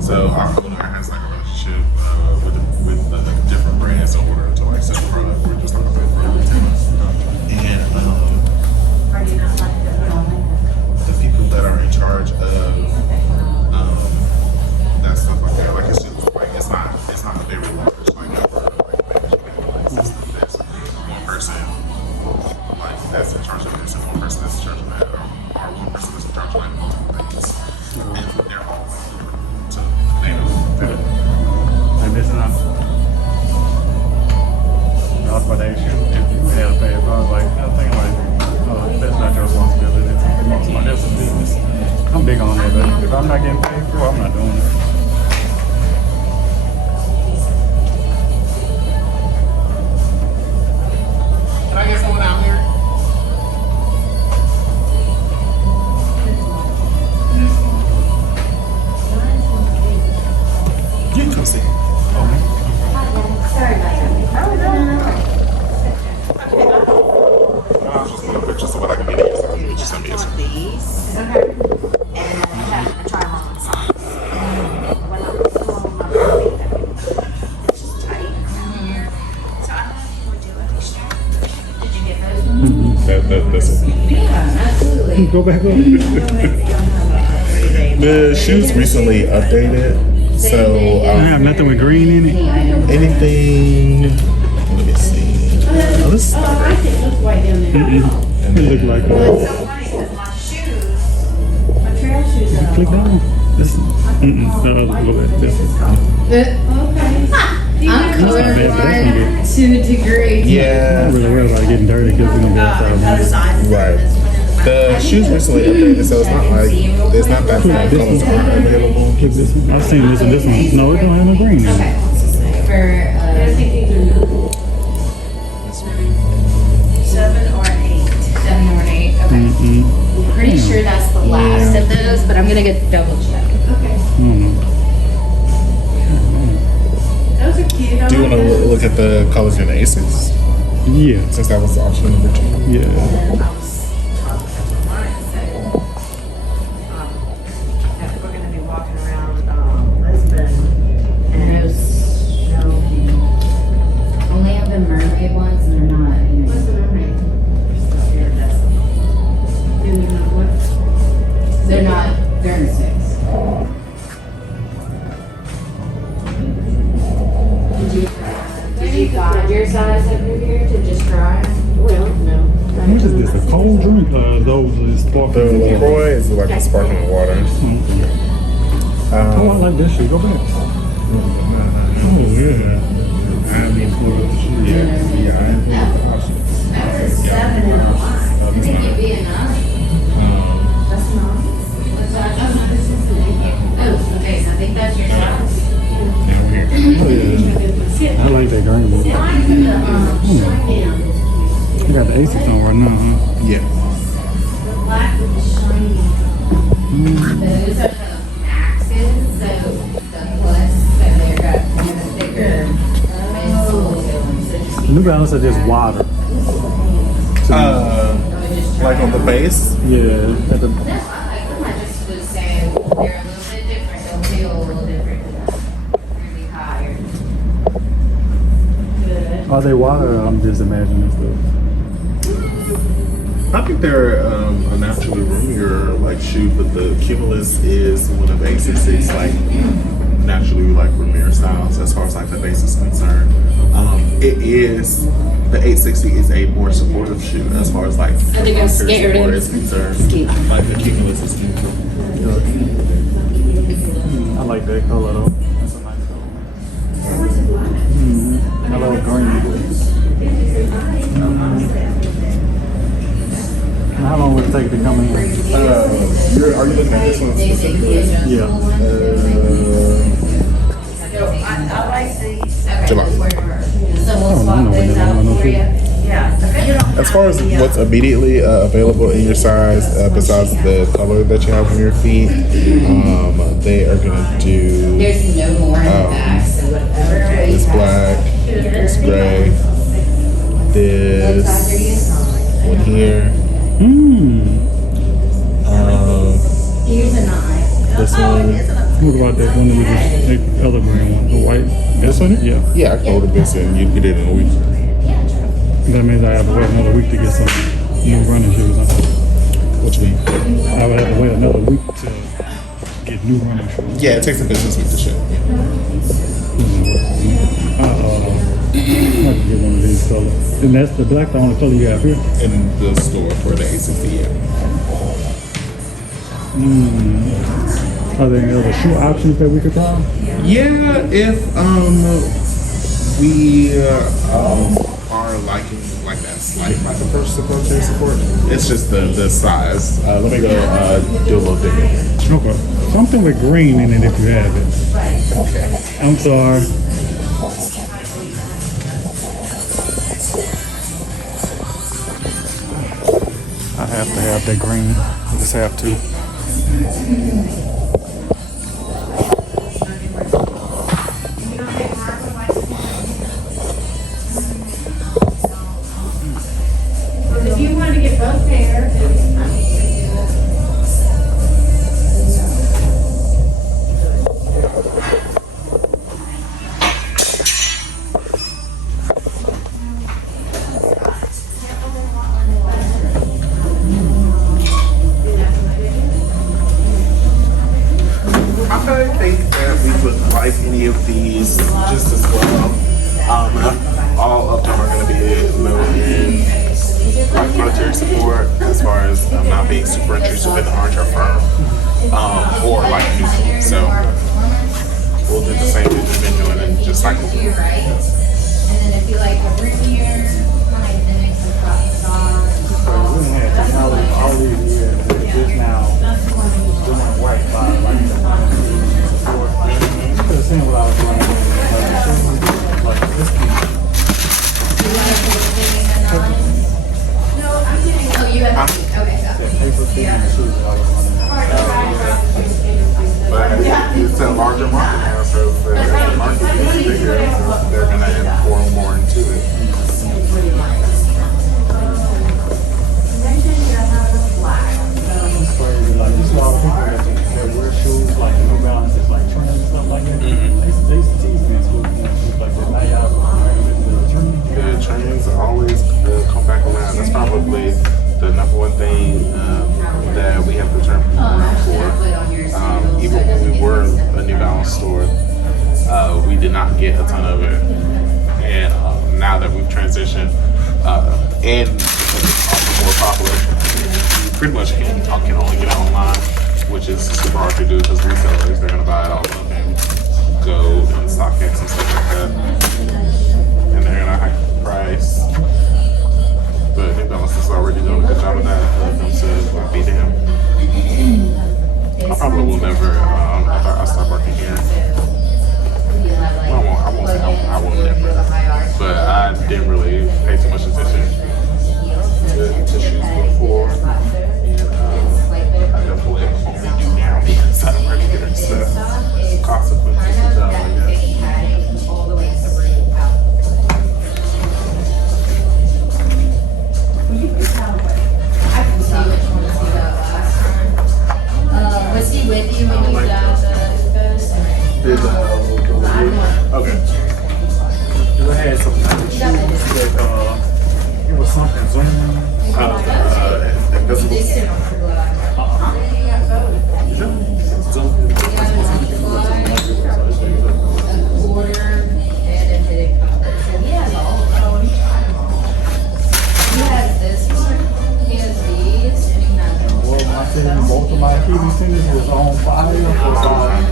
So our owner has like a relationship with different brands in order to like sell product. We're just like a big brand retailer. And the people that are in charge of that stuff like that, like it's just like it's not a very large like network like system. There's one person like that's in charge of this, and one person that's in charge of that, or one person that's in charge of like multiple things, and they're all to And this is not. I was about to ask you if you had a page. I was like, I was thinking like, that's not your responsibility. That's somebody else's business. I'm big on that, but if I'm not getting paid for it, I'm not doing it. Can I get someone out here? You can see. Sorry about that. I was just going to pictures of what I can get you. So you just send me a These. Okay. And I have to try them on socks. When I'm it's just tight. So I don't know if you would do it extra. Did you get those? That's Yeah, absolutely. Go back up. The shoes recently updated, so I have nothing with green in it. anything. Let me see. Oh, this is not great. It look like So funny because my shoes, my trail shoes are. click that one. This the other look at this. I'm colorblind to a degree. I'm Yeah, really worried about getting dirty because we're gonna be outside. right. The shoes recently updated, so it's not like it's not that many colors aren't available. Click this one. I've seen this and this one. No, it don't have no green in it. For 7 or 8. 7 or 8. Okay. Pretty sure that's the last of those, but I'm gonna get double check. Okay. Those are cute. Do you want to look at the colors in the Asics? Yeah. Since that was option number 2. Yeah. We're gonna be walking around Lisbon and Only have the mermaid ones and they're not. what's the mermaid? They're not. They're in 6. Did you find your size over here to just try? Well, no. What is this? A cold drink? Those is The sparkling. LaCroix is like a sparkling water. Oh, I like this shit. Go back. Oh yeah. I mean, for the shit. Yeah, I have the options. 7 and 1. Think it'd be enough? That's not. Oh, okay, so I think that's your size. Oh yeah. I like that green one. You got the Asics on right now, huh? Yeah. The black with the shiny. Those are the maxes, so the plus, so they've got kind of thicker midsole to them. So just The New Balance are just water. Like on the base. Yeah. At the, no, I like them. I just was saying they're a little bit different. They'll feel a little different than really higher. are they water? Or I'm just imagining stuff. I think they're a naturally roomier like shoe, but the Cumulus is one of Asics. It's like naturally like roomier styles as far as like the base is concerned. It is the 860 is a more supportive shoe as far as like I think I'm scared support of is concerned. ski. Like the Cumulus is I like that color though. That's a nice color. I love green. How long would it take to come in? are you looking at this one specifically? Yeah. Okay. So we'll swap those out for you. Yeah. As far as what's immediately available in your size, besides the color that you have on your feet, they are gonna do There's no more in the back, so whatever. this black, this gray, this one here, Here's a knife. this one. What about that one with the other green one, the white? This one? Yeah. Yeah, I can order this and you get it in a week. That means I have to wait another week to get some new running shoes. Huh? What you mean? I would have to wait another week to get new running shoes. Yeah, it takes a business week to ship. I can get one of these colors. And that's the black, the only color you have here. In the store for the 860, yeah. Are there any other shoe options that we could try? Yeah, if we are liking like that slight lack of purchase approach to support, it's just the size. Let me go do a little digging. Okay. Something with green in it if you have it. Okay. I'm sorry. I have to have that green. I just have to. If you wanted to get both pairs, I think that we would like any of these just as well. All of them are going to be in like monetary support as far as not being super intrusive in the archer firm or like neutral. So we'll do the same thing we've been doing and just cycle through. You're right. And then if you like a roomier, like the next one. We had technology for all these years. We're just now doing white by like the support. You could have seen what I was doing. Like this piece. Oh, you have, okay, got it. Paper thin and the shoes that I was running. But it's a larger market now, so if the market is bigger, so they're going to pour more into it. It's crazy. Like, you see all the people that wear shoes like New Balances, like trends and stuff like that. They used to tease me in school, shoes like that. Now y'all the trend. The trains always come back around. That's probably the number one thing that we have to turn people around for. Even when we were a New Balance store, we did not get a ton of it. And now that we've transitioned and because it's also more popular, you pretty much can only get it online, which is super hard to do because resellers, they're going to buy it all up and go on StockX and stuff like that. And they're gonna hike the price. But New Balance is already doing a good job of that. Them to beat him. I probably will never. After I stop working here, I won't say I will never. But I didn't really pay too much attention to shoes before, and I definitely only do now because I'm ready to get into consequences and stuff like that. All the way to root out. I can see which one was he got last time. Was he with you when you got the Okay. I had some nice shoes that was on fire for about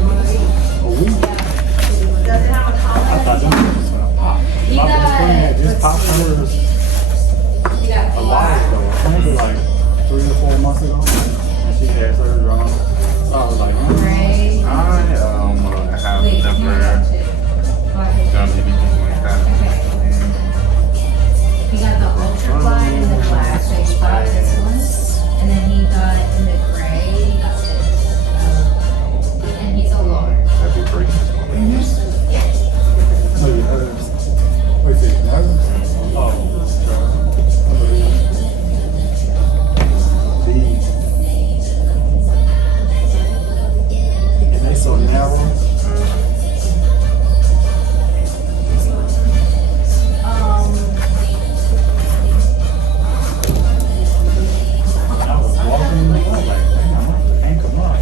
a week. I thought them was gonna pop. He My best friend had got, just popped hers he got a while ago. Maybe like 3 or 4 months ago. And she had surgery on her. So I was like, Ray. I have Wait, you never got two. Go ahead. done anything like that. He got the ultra fly in the black, so he bought this one. And then he got in the gray, he got this. And he's a lord. That'd be great. oh, you hers. Wait, is it nervous? Oh, sure. And they so narrow. I was walking, I was like, damn, I have to anchor them up.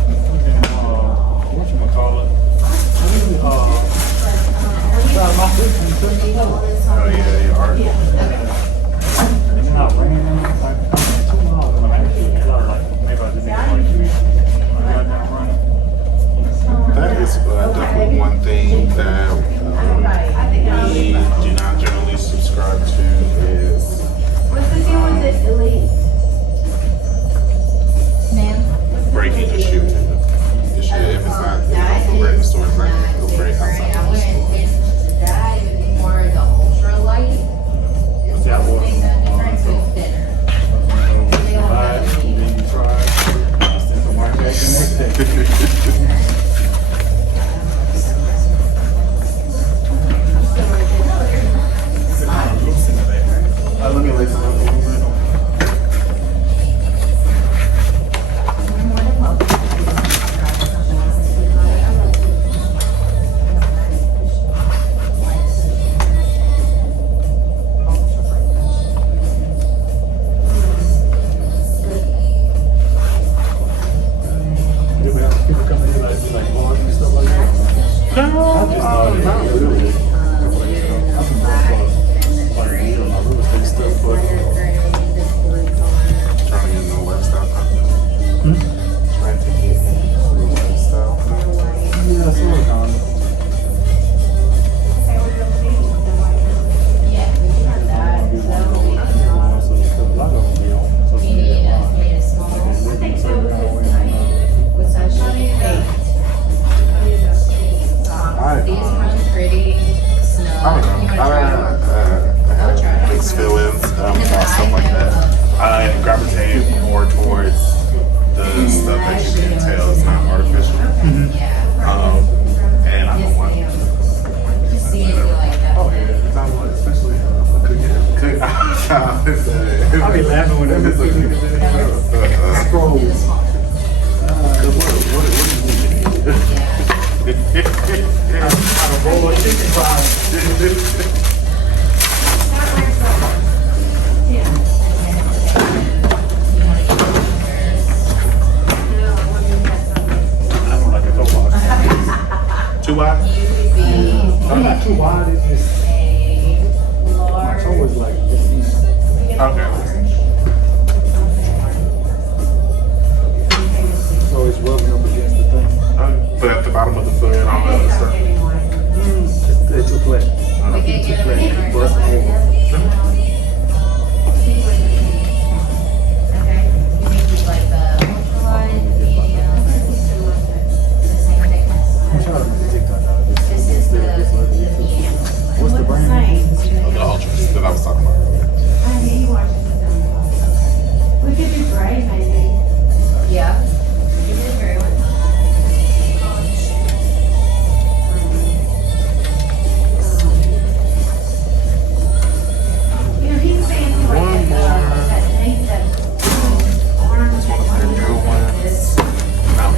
Whatchamacallit? My sister took the floor. Oh yeah, you are. And then I ran, like, 2 miles, and I actually felt like maybe I just need to like 3. I got down running. That is definitely one thing that we do not generally subscribe to is What's the deal with this elite? Ma'am? breaking the shoe. The shoe, if it's not over in the store, right? Go break outside. I wouldn't think that it would be more the ultra light. See, I was. Makes no difference with thinner. They all Alright, have to be- then you try. I sent some mark back the next day. Let me lace it up a little bit. Did we have people come in like bars and stuff like that? I just thought not really. I think that's like my real estate stuff, but Trying to get no lifestyle content. Trying to get into lifestyle content. yeah, sort of kind of. Yeah, we can have that. So we can, we need a small, what's that shade? These come pretty snow. I don't know. I have mixed feelings about stuff like that. I gravitate more towards the stuff that you can tell is not artificial. Yeah. And I don't want Just see it like that. Oh yeah, because I want especially cook. I be laughing when It's a scroll. A bowl of chicken fries. I don't like a toe box. Too wide? I'm not too wide. It's just my toe is like this. Okay. So it's rubbing up against the thing. But at the bottom of the foot and all that other stuff. It's too flat. We can Too get flat. it. Bust over. Okay. You think you'd like the ultralight, medium, the same thickness? I'm trying to take that out of this. This is the medium. What's the brand? The ultras that I was talking about. We could do gray, maybe. Yeah. You did very well. You know, he's fancy like that thing that orange and New one.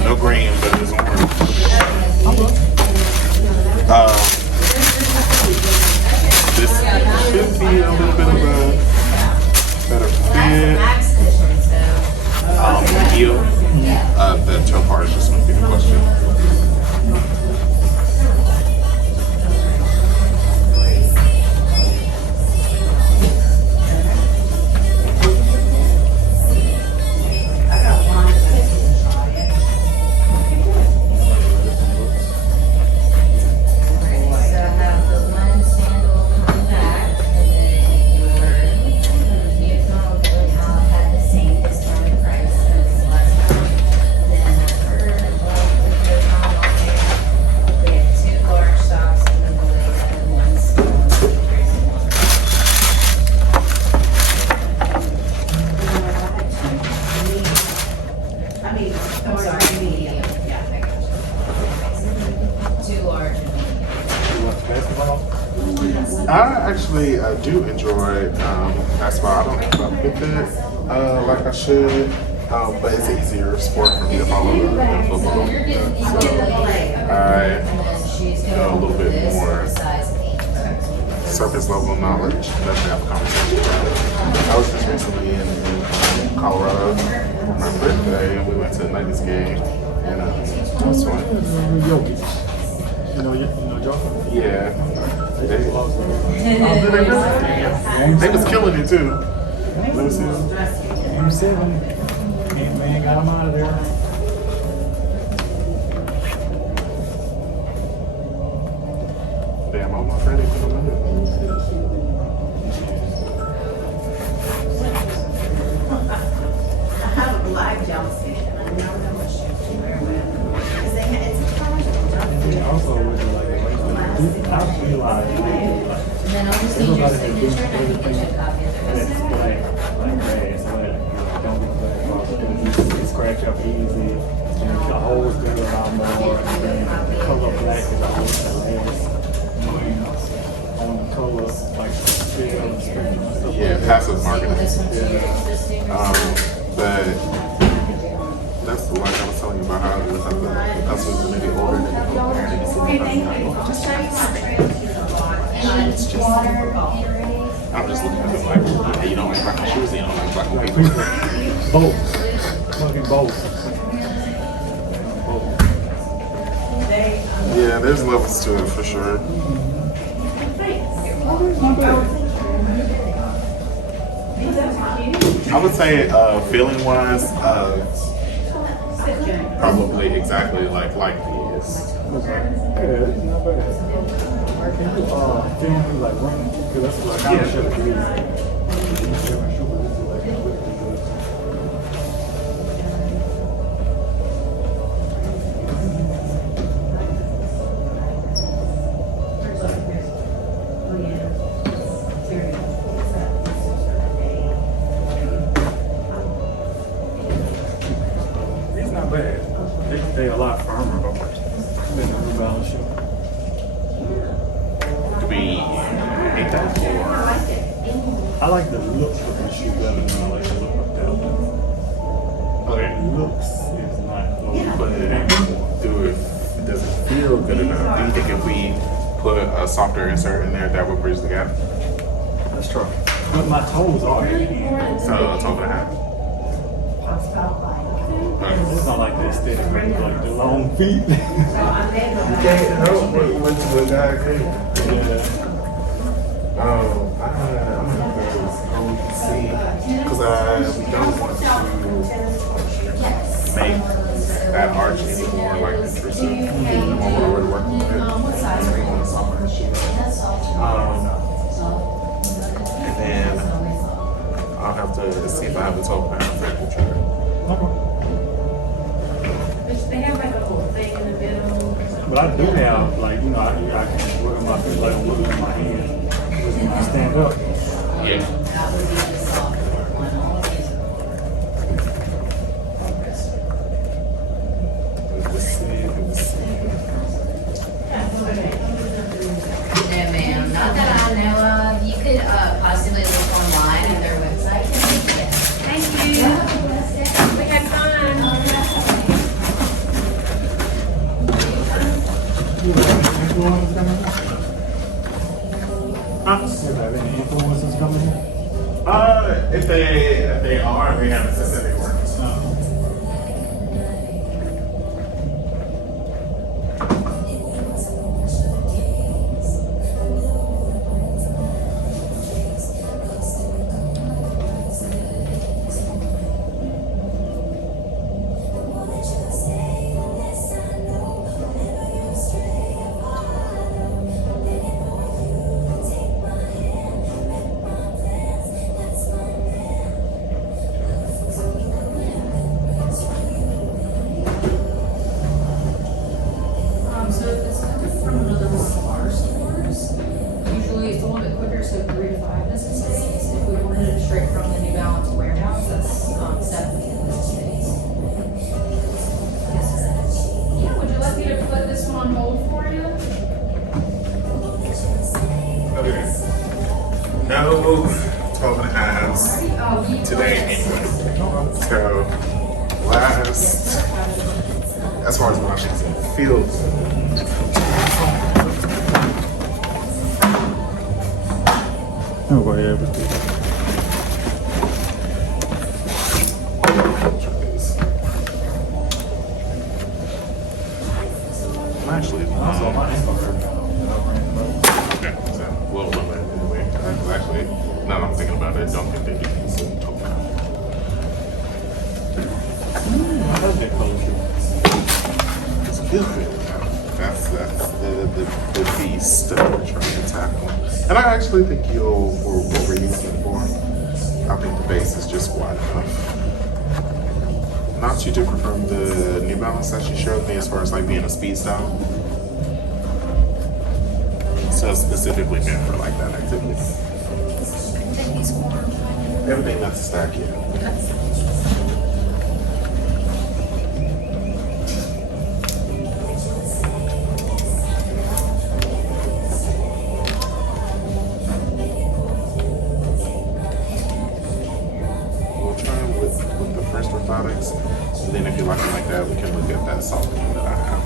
No green, but it's orange. This should be a little bit of a better fit. Max cushion, so. Heel. The toe part is just going to be the question. I actually do enjoy basketball. I don't keep up with it like I should, but it's an easier sport for me to follow than football. So I know a little bit more surface level knowledge. Let's have a conversation about it. I was just recently in Colorado for my birthday, and we went to a Nuggets game, and it was fun. You know Joker? Yeah. They Game was killing it too. Losing. Game 7. Man got him out of there. Damn, all my friends put them under. I have a black jumpsuit and I never know what shirt to wear with. Because it's a colorful jumpsuit. Also, with like, I feel like And then I'll just need your signature and I can get you a copy of the it's rest. like grass, but don't be glad about it. It scratch up easy. And the holes get a lot more. And then the color black is always the last. On the color, like shell and spectrum and stuff. Yeah, passive marketing. This one too. But that's like I was telling you about how it was like the customers when they get older and they become older and they see the I'm just looking at them like, yeah, you don't like black shoes, you don't like black people. Both. Fucking both. Yeah, there's levels to it for sure. I would say feeling wise, probably exactly like these. Yeah, it's not bad. Can you film me like running? Because that's what I kind of should have used. It's not bad. They a lot firmer than the New Balance shoe. Do we hate that or? I like the looks of the shoe better than I like the look of that one. But it looks is not. But does it feel good enough? Do you think if we put a softer insert in there, that would bridge the gap? Let's try. But my toes are heavy. So, top and a half. It's not like the aesthetic, but it's like the long feet. You can't help what God can. Yeah. I'm gonna have to go see, because I don't want to make that arch anymore like intrusive. When we're already working with it, on the summer and shit. And then I'll have to see if I have a 12-pound fake trigger. They have like a whole thing in the middle. But I do have, like, I can work on my feet, like I'm looking at my hands. When I stand up. Yeah. No, ma'am, not that I know of. You could possibly look online at their website. Thank you. We had fun. Is there any influencers coming in? If they are, we have a specific work. So if it's coming from another one of our stores, usually it's a little bit quicker, so 3 to 5 business days. If we ordered it straight from the New Balance warehouse, that's 7 business days. Yeah, would you like me to put this one on hold for you? Okay. No 12 and a halves today anyway. So last, as far as Washington feels. Oh, go ahead. Actually, okay, so we'll limit it anyway. Actually, now that I'm thinking about it, I don't think they do these in total. It's good. That's the beast that we're trying to tackle. And I actually think you'll, for what we're using it for, I think the base is just wide enough. Not too different from the New Balance that you showed me as far as like being a speed style. So specifically meant for like that activity. Everything that's a stack, yeah. We'll try with the first orthotics, and then if you like it like that, we can look at that soft one that I have.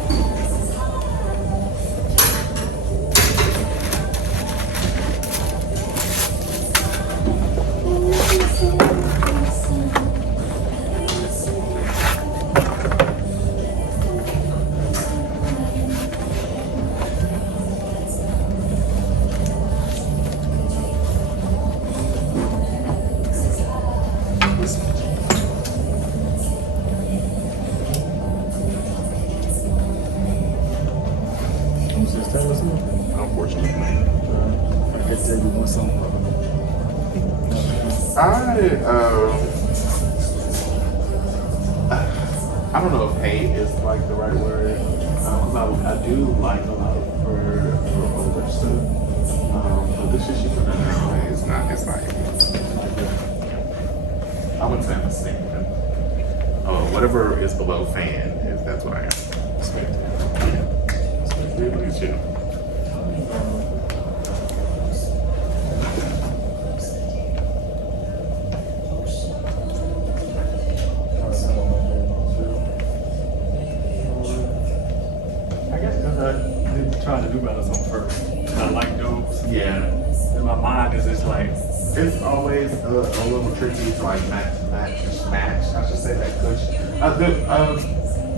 Unfortunately. I can tell you one song. I don't know if hate is like the right word. I do like a lot of her older stuff. But the shit she put in now is not I wouldn't say I'm a stick. Whatever is below fan is that's what I am. Look at you. I guess because I did try to do balance on first. I like those. Yeah. In my mind is just like, It's always a little tricky to like match. I should say that cushion.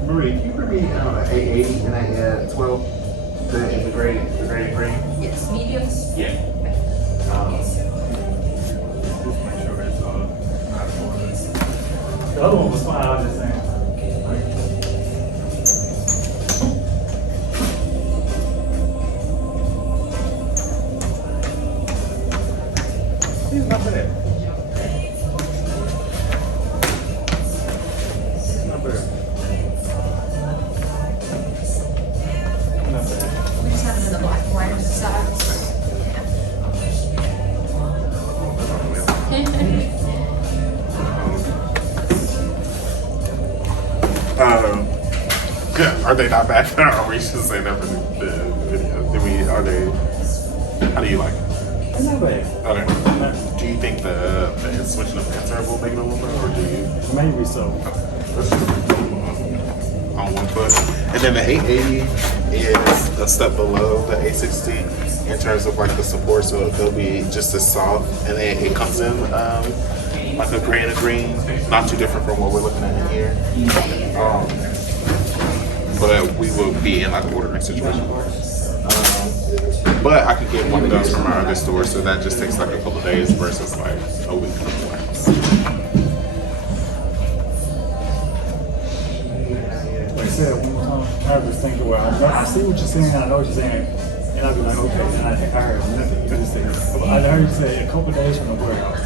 Marie, can you bring me an 880 and a 12? The gray green? Yes, mediums. Yeah. just make sure it's not for this. The other one was fine, I was just saying. He's not bad. He's not bad. Not bad. We just have it in the black and white size. Are they not bad? Or we should say that for the video. Are they? How do you like it? It's not bad. Okay. Do you think the switching of pins will make it a little bit, or do you? Maybe so. Let's just on one foot. And then the 880 is a step below the 860 in terms of like the support, so they'll be just as soft. And then it comes in like a gray and a green, not too different from what we're looking at in here. But we will be in like a ordering situation. But I could get one of those from our other store, so that just takes like a couple of days versus like a week before. Like I said, one time I was thinking, well, I see what you're saying, I know what you're saying, and I'd be like, okay, and I heard nothing. You just say, I heard you say a couple days from the warehouse.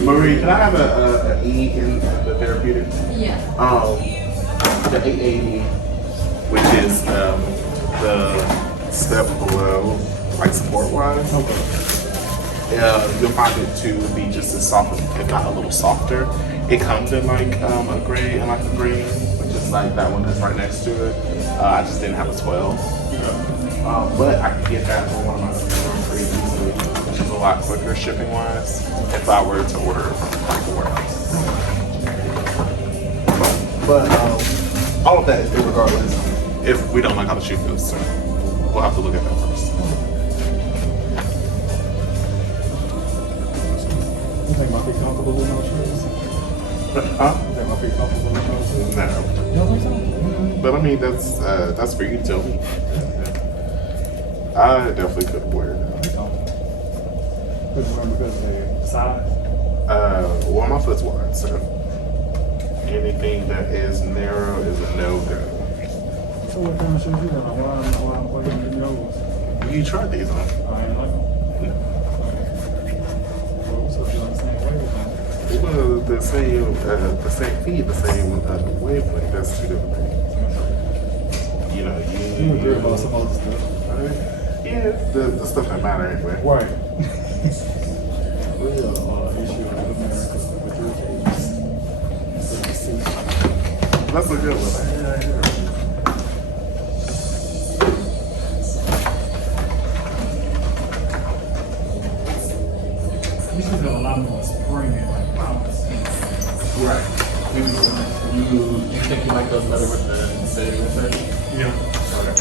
Marie, can I have an E in the therapeutic? Yeah. The 880, which is the step below, like support-wise. You'll find it to be just as soft, if not a little softer. It comes in like a gray and like a green, which is like that one that's right next to it. I just didn't have a 12. But I can get that from one of my stores pretty easily, which is a lot quicker shipping wise if I were to order from like the warehouse. But all of that is regardless if we don't like how the shoe feels. So we'll have to look at that first. You think my feet comfortable with no shoes? Huh? You think my feet comfortable with no shoes? No. You don't think so? But I mean, that's for you to tell me. I definitely could wear it. Because of the size? Well, my foot's wide, so anything that is narrow is a no-go. So what kind of shoes you got? Why I'm putting in yours? You tried these on? I ain't like them. Well, so you understand wavelength? Well, the same feet, the same wavelength. That's two different things. You know, You agree about some other stuff. Yeah, the stuff that matter anyway. Right. Real issue with America with your cases. That's a good one. Yeah, you should have a lot more spring and like bounce. Right. You think you might go better with the saving effect? Yeah. Okay.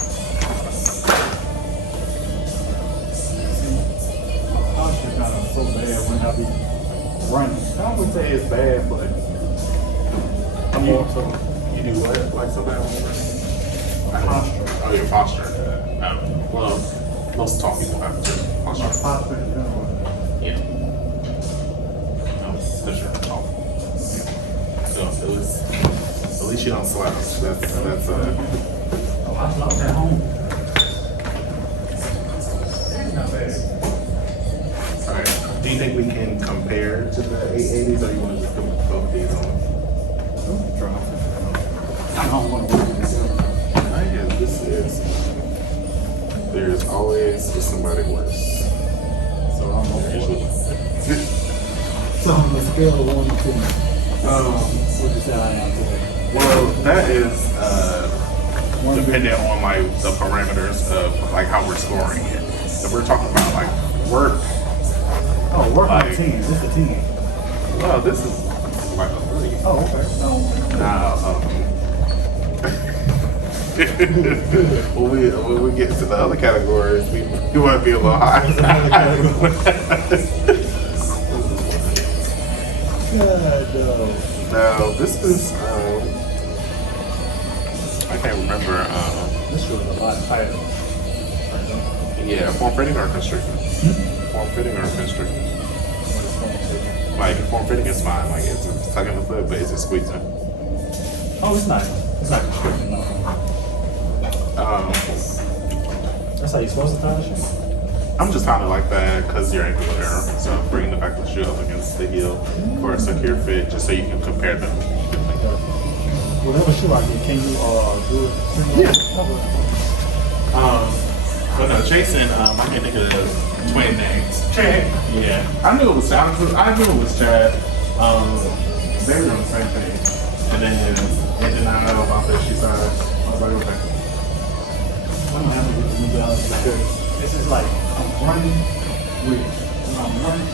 Posture kind of so bad when I be running. I wouldn't say it's bad, but I'm more so You do what? Like so bad when you're running? posture. Oh, your posture. Well, most tall people have to My posture. posture is kind of Yeah. Because you're tall. So at least you don't slouch. That's oh, I slept at home. It's not bad. Alright. Do you think we can compare to the 880s, or you want to just put both these on? I don't want to work with this. There's always somebody worse. So I'm okay. So on a scale of 1 to 10, what you say I am today? Well, that is dependent on like the parameters of like how we're scoring it. If we're talking about like work, Oh, work on Like- 10. This is a 10. well, this is like a 3. Oh, okay. Oh. Now, when we get to the other categories, we want to be a little high. God, Now, this is I can't remember. this show is a lot tighter. Yeah, form fitting or constricting. Form fitting or constricting. Like form fitting is fine. Like it's tucking the foot, but it's just squeezing. Oh, it's not. It's not constricting. No. That's how you're supposed to tie the shoe. I'm just kind of like that because you're ankle there. So bringing the back of the shoe up against the heel for a secure fit, just so you can compare them. Whatever shoe I get, can you do it? Yeah. But no, Jason, I can't think of the twin names. Chad. Yeah, I knew it was Chad. I knew it was Chad. They were doing the same thing, and then they did not know about the shoe size. I was like, okay. I'm gonna have to get the New Balance because this is like I'm running with when I'm running,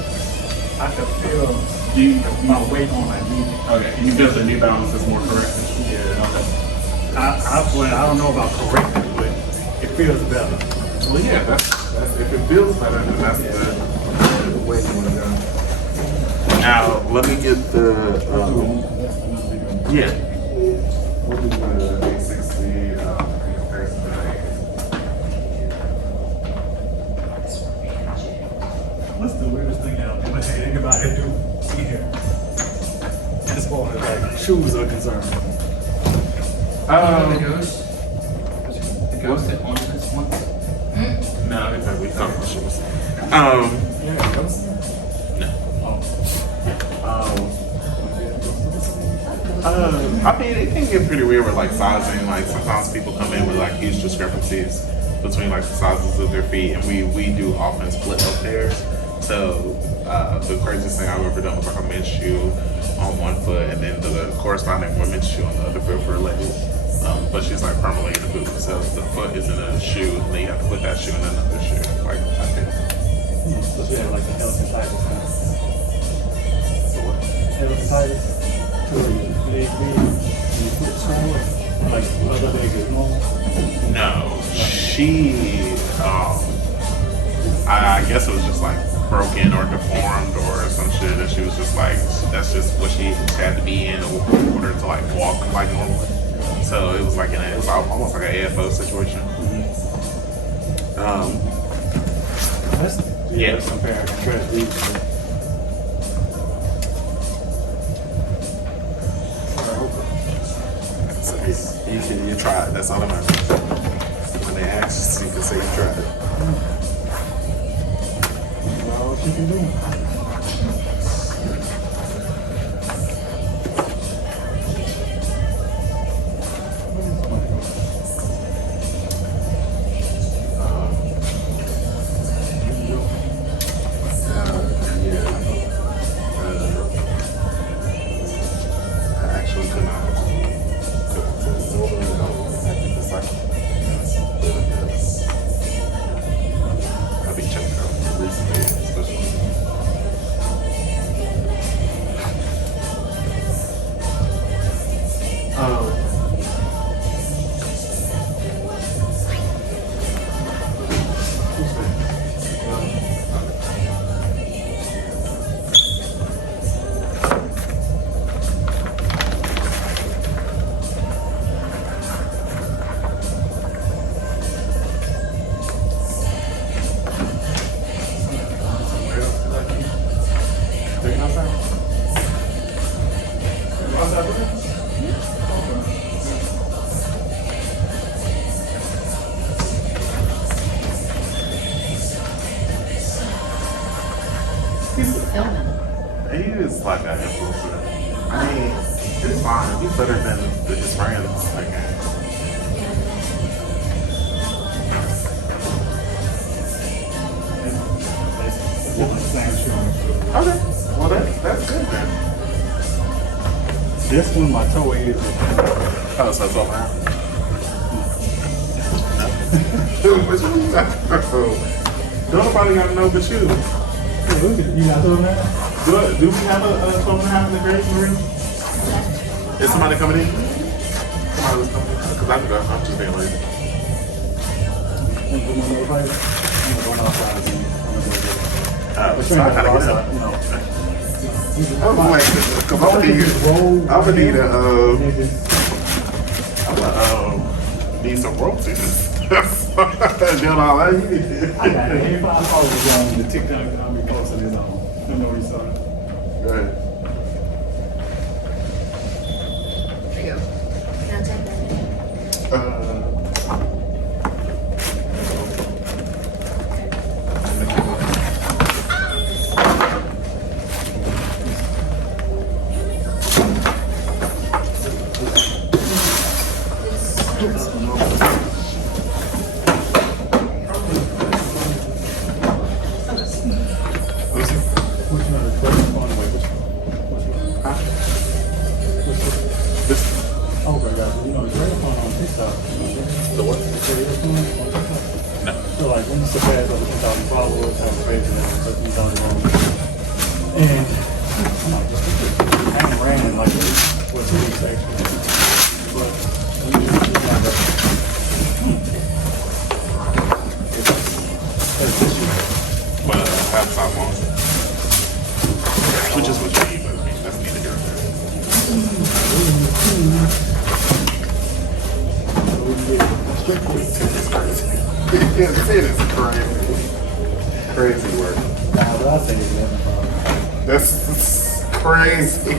I can feel my weight on my knee. Okay, you feel the New Balance is more correct? Yeah. Okay. I don't know about correctly, but it feels better. Well, yeah, that's if it feels better, then that's the way you want to go. Now, let me get the yeah. We'll do the 860 in comparison to the 880. What's the weirdest thing out there? What anybody do here? As far as like shoes are concerned. The ghost? The ghost that haunted us once? No, it's like we talk about shoes. Yeah, it goes. I mean, it can get pretty weird with like sizing. Like sometimes people come in with like huge discrepancies between like the sizes of their feet, and we do often split up pairs. So the craziest thing I've ever done was like a men's shoe on one foot, and then the corresponding women's shoe on the other foot for a lady. But she's like permanently in the boot, so the foot is in a shoe, and then you have to put that shoe in another shoe. Like I did. Supposed to have like an elephantitis kind of. So what? Elephantitis. To where your leg big and your foot swell. Like other leg is normal. No, she, I guess it was just like broken or deformed or some shit that she was just like, that's just what she had to be in order to like walk like normal. So it was like it was almost like an AFO situation. That's Yeah. That's compare and contrast these. So you tried. That's all that matters. When they ask, you can say you tried it. All she can do. I actually could not. I'll be checking out recently, especially. Taking outside? Outside with you? Who's filming? He is like that influencer. I mean, it's fine. He's better than his friends, I guess. Okay. Well, that's good then. This one, my toe is. Oh, so it's all right. Which one you got? Don't nobody got to know but you. Look at you got toe now. Do we have a 12.5 in the grade, Marie? Is somebody coming in? Somebody was coming in? Because I can go. I'm just being lazy. I'm going outside again. So I gotta get up. I'm like, because I'm gonna need need some royalties. Doing all that. I got it. Everybody follows on the TikTok that I'll be posting it on. You know what you saw. Go ahead. Can I take that? Which one? The first one? Wait, which one? Which one? This, Oh my God! You know, the great one on TikTok. the what? The greatest one on TikTok. No. So like when you surpass over 2,000 followers, have a page and everything on your own. And I'm like, I ain't ran like what 2 weeks actually. But when you just do that, it's this year. But have stop on. Which is what you need, but I mean, that's neither here nor there. It's crazy. It is crazy. Crazy work. Nah, but I say it's 11 followers. That's crazy.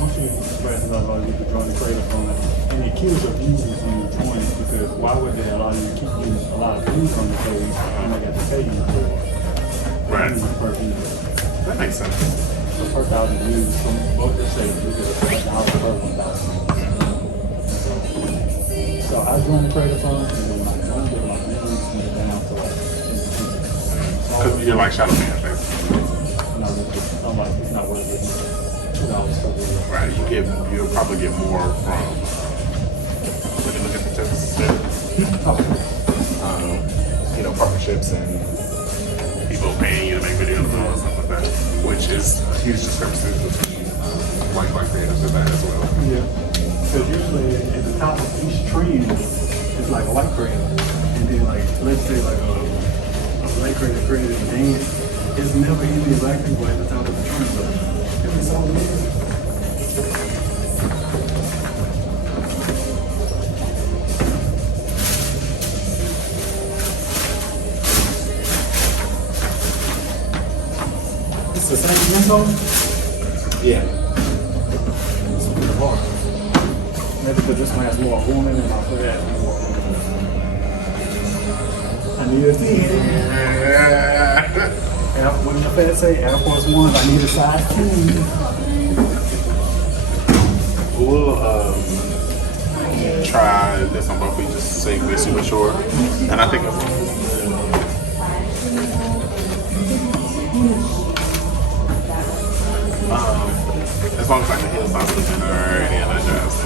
Once you express it about you could join the creator fund, and it kills your views when you join it, because why would they allow you to keep using a lot of views on the page and they got to pay you for Right. views per view? That makes sense. So per 1,000 views from both the states, you get $1 per 1,000. So I joined the creator fund, and then my joined it, my views went down to like 10%. Because you're like shadow banned, basically. I'm like, it's not worth it. $2 per video. Right. You'll probably get more from. Let me look at the statistics. You know, partnerships and people paying you to make videos and all that stuff like that, which is a huge discrepancy between white creators and that as well. Yeah. Because usually at the top of each tree is like a white creator. And then like, let's say like a black creator created a dance. It's never any black people at the top of the tree. But it's all amazing. It's the same mental? Yeah. It's really hard. Maybe because this one has more woman and I put that more. I need a team. What did the Fed say? Air Force One, I need a size 2. We'll try this on both feet just so you can be super sure. And I think as long as like the heel's not slipping or any other jobs.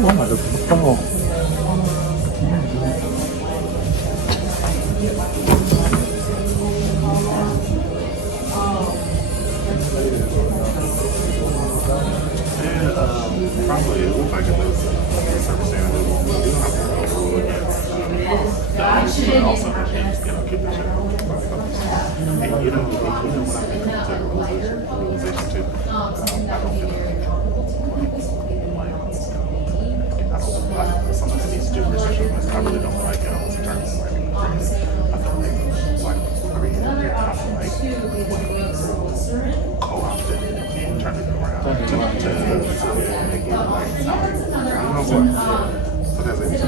Oh, I'm like a phone. And probably it looks like it was understandable. You don't have to rule against but also the kids, you know, keep the shit. And you know what I mean? To realization too. I don't feel like something that needs to do research on this. I really don't like it almost in terms of like being crazy. I feel like creating kind of like co-opted and trying to go around to make it like I don't know what. So that's it. It's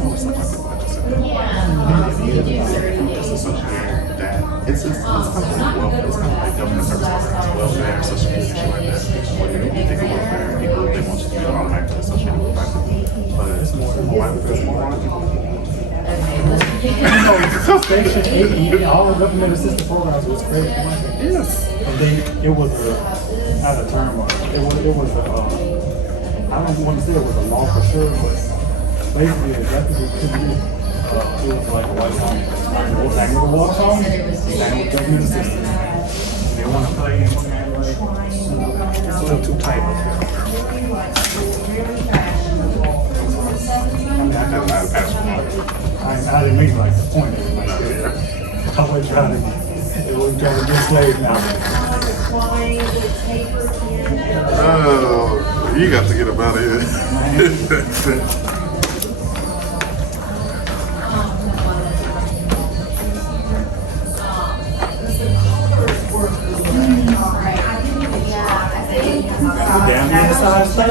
always like people that just associate that. It's kind of like welfare. It's kind of like government services, welfare, social security, shit like that. When you think of welfare, people they want you to be automatically associated with black people. But it's more white people, it's more white people. Station 8, all the government assistance programs was created for black people. Yes. And then it was out of term. It was I don't want to say it was a law for sure, but basically the black people couldn't get it was like a white home. They sang with the walk home, they sang with government assistance. They want to play and it's a little too tight. I didn't make like the point. I was trying to get slaves now. Oh, you got to get up out of here. Down here in size 13.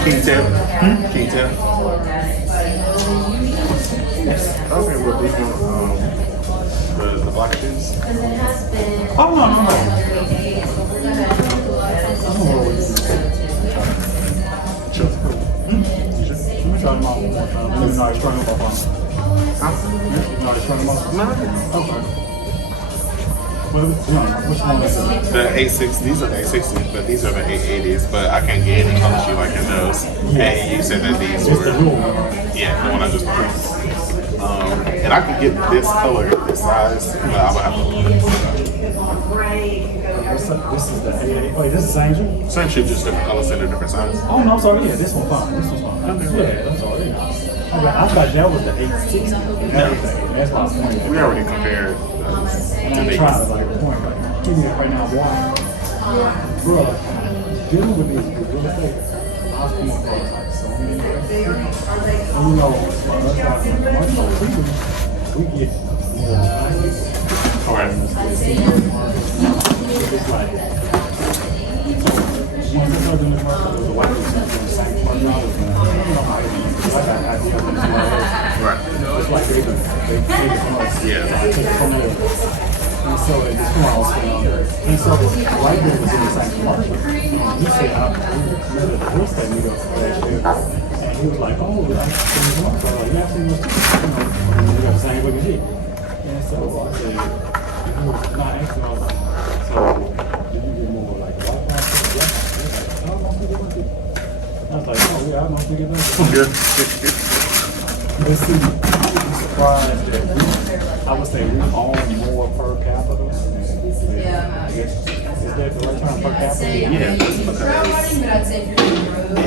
Can you tell? Can you tell? Okay, well, these are the black shoes. Oh, no. Sure. Let me try them out one more time. Let me know how to turn them off on. Huh? You know how to turn them off? No. Okay. Which one is it? The 860, these are the 860s, but these are the 880s, but I can't get any color you like in those. And you said that these It's were, the blue one. yeah, the one I just bought. And I could get this color, this size, but I would have to look. This is the 88. Wait, this is the same shoe? Same shoe, just different colors and a different size. Oh, no, I'm sorry. Yeah, this one's fine. This one's fine. Yeah, that's all right. I thought that was the 860. That's why I was pointing. We already compared to I'm the trying to like point. Give me it right now, water. Bro, dealing with these real estate, I was coming across like so many ways. And you know, that's why we get more nice. Alright. It's like, when we started doing this market, there was a white person doing the same $20. I don't know how it is. I got an idea of it. Right. It's like they take it from us. Yeah. They take it from there. And so it just come out. And so the white dude was in the same commercial. He said, I met at the real estate meetup last year. And he was like, oh, I've seen this commercial. Like, yeah, I've seen this too. And we got the same look as he. And so I said, he was not asking, I was like, I was like, oh yeah, I don't think it's Yeah. But see, I'm surprised that I would say we own more per capita. Yeah. Is that the right term, per I'd capita? say, I mean, you can route running, but I'd say if you're doing road,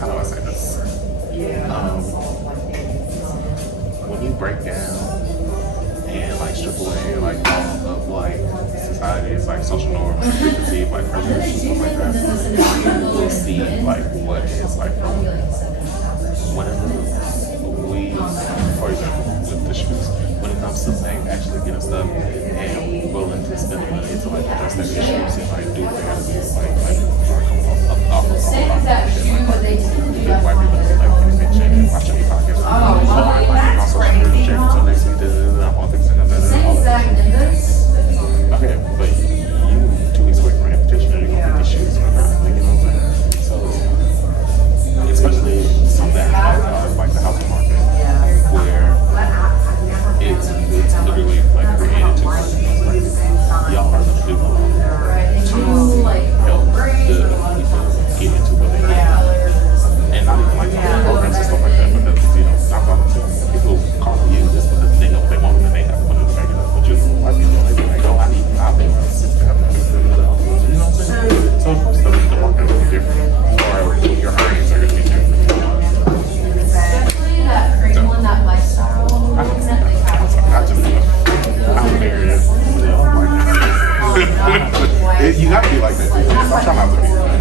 How do I say this? When you break down and like strip away like all of like society's like social norms, frequency, like prejudice, stuff like that, you will see like what is like from whenever we, for example, with the shoes, when it comes to like actually getting stuff and willing to spend the money to like address that issues and like do what they gotta do, like off of same exact shoe, but they tend to be like white people that like convention and watching the podcast. Oh, wow, that's crazy, huh? Next week, all things and Same all that. exact Nimbus. Okay, but you 2 weeks away from an invitation, you're gonna get these shoes, you know what I'm saying? So, especially some that have like the housing market, where it's literally like created to like y'all are the people Right, they do like help the people get into what they need. And not even like programs and stuff like that, because you know, not all the time people call you just because they know what they want and they have the money to make it up. But you white people, they be like, oh, I need $5 to have money to do that. You know what I'm saying? So the market will be different, or your earnings are going to be different. especially that cream one, that lifestyle one that they have. I just, I'm married. You gotta be like that. I'm trying not to be.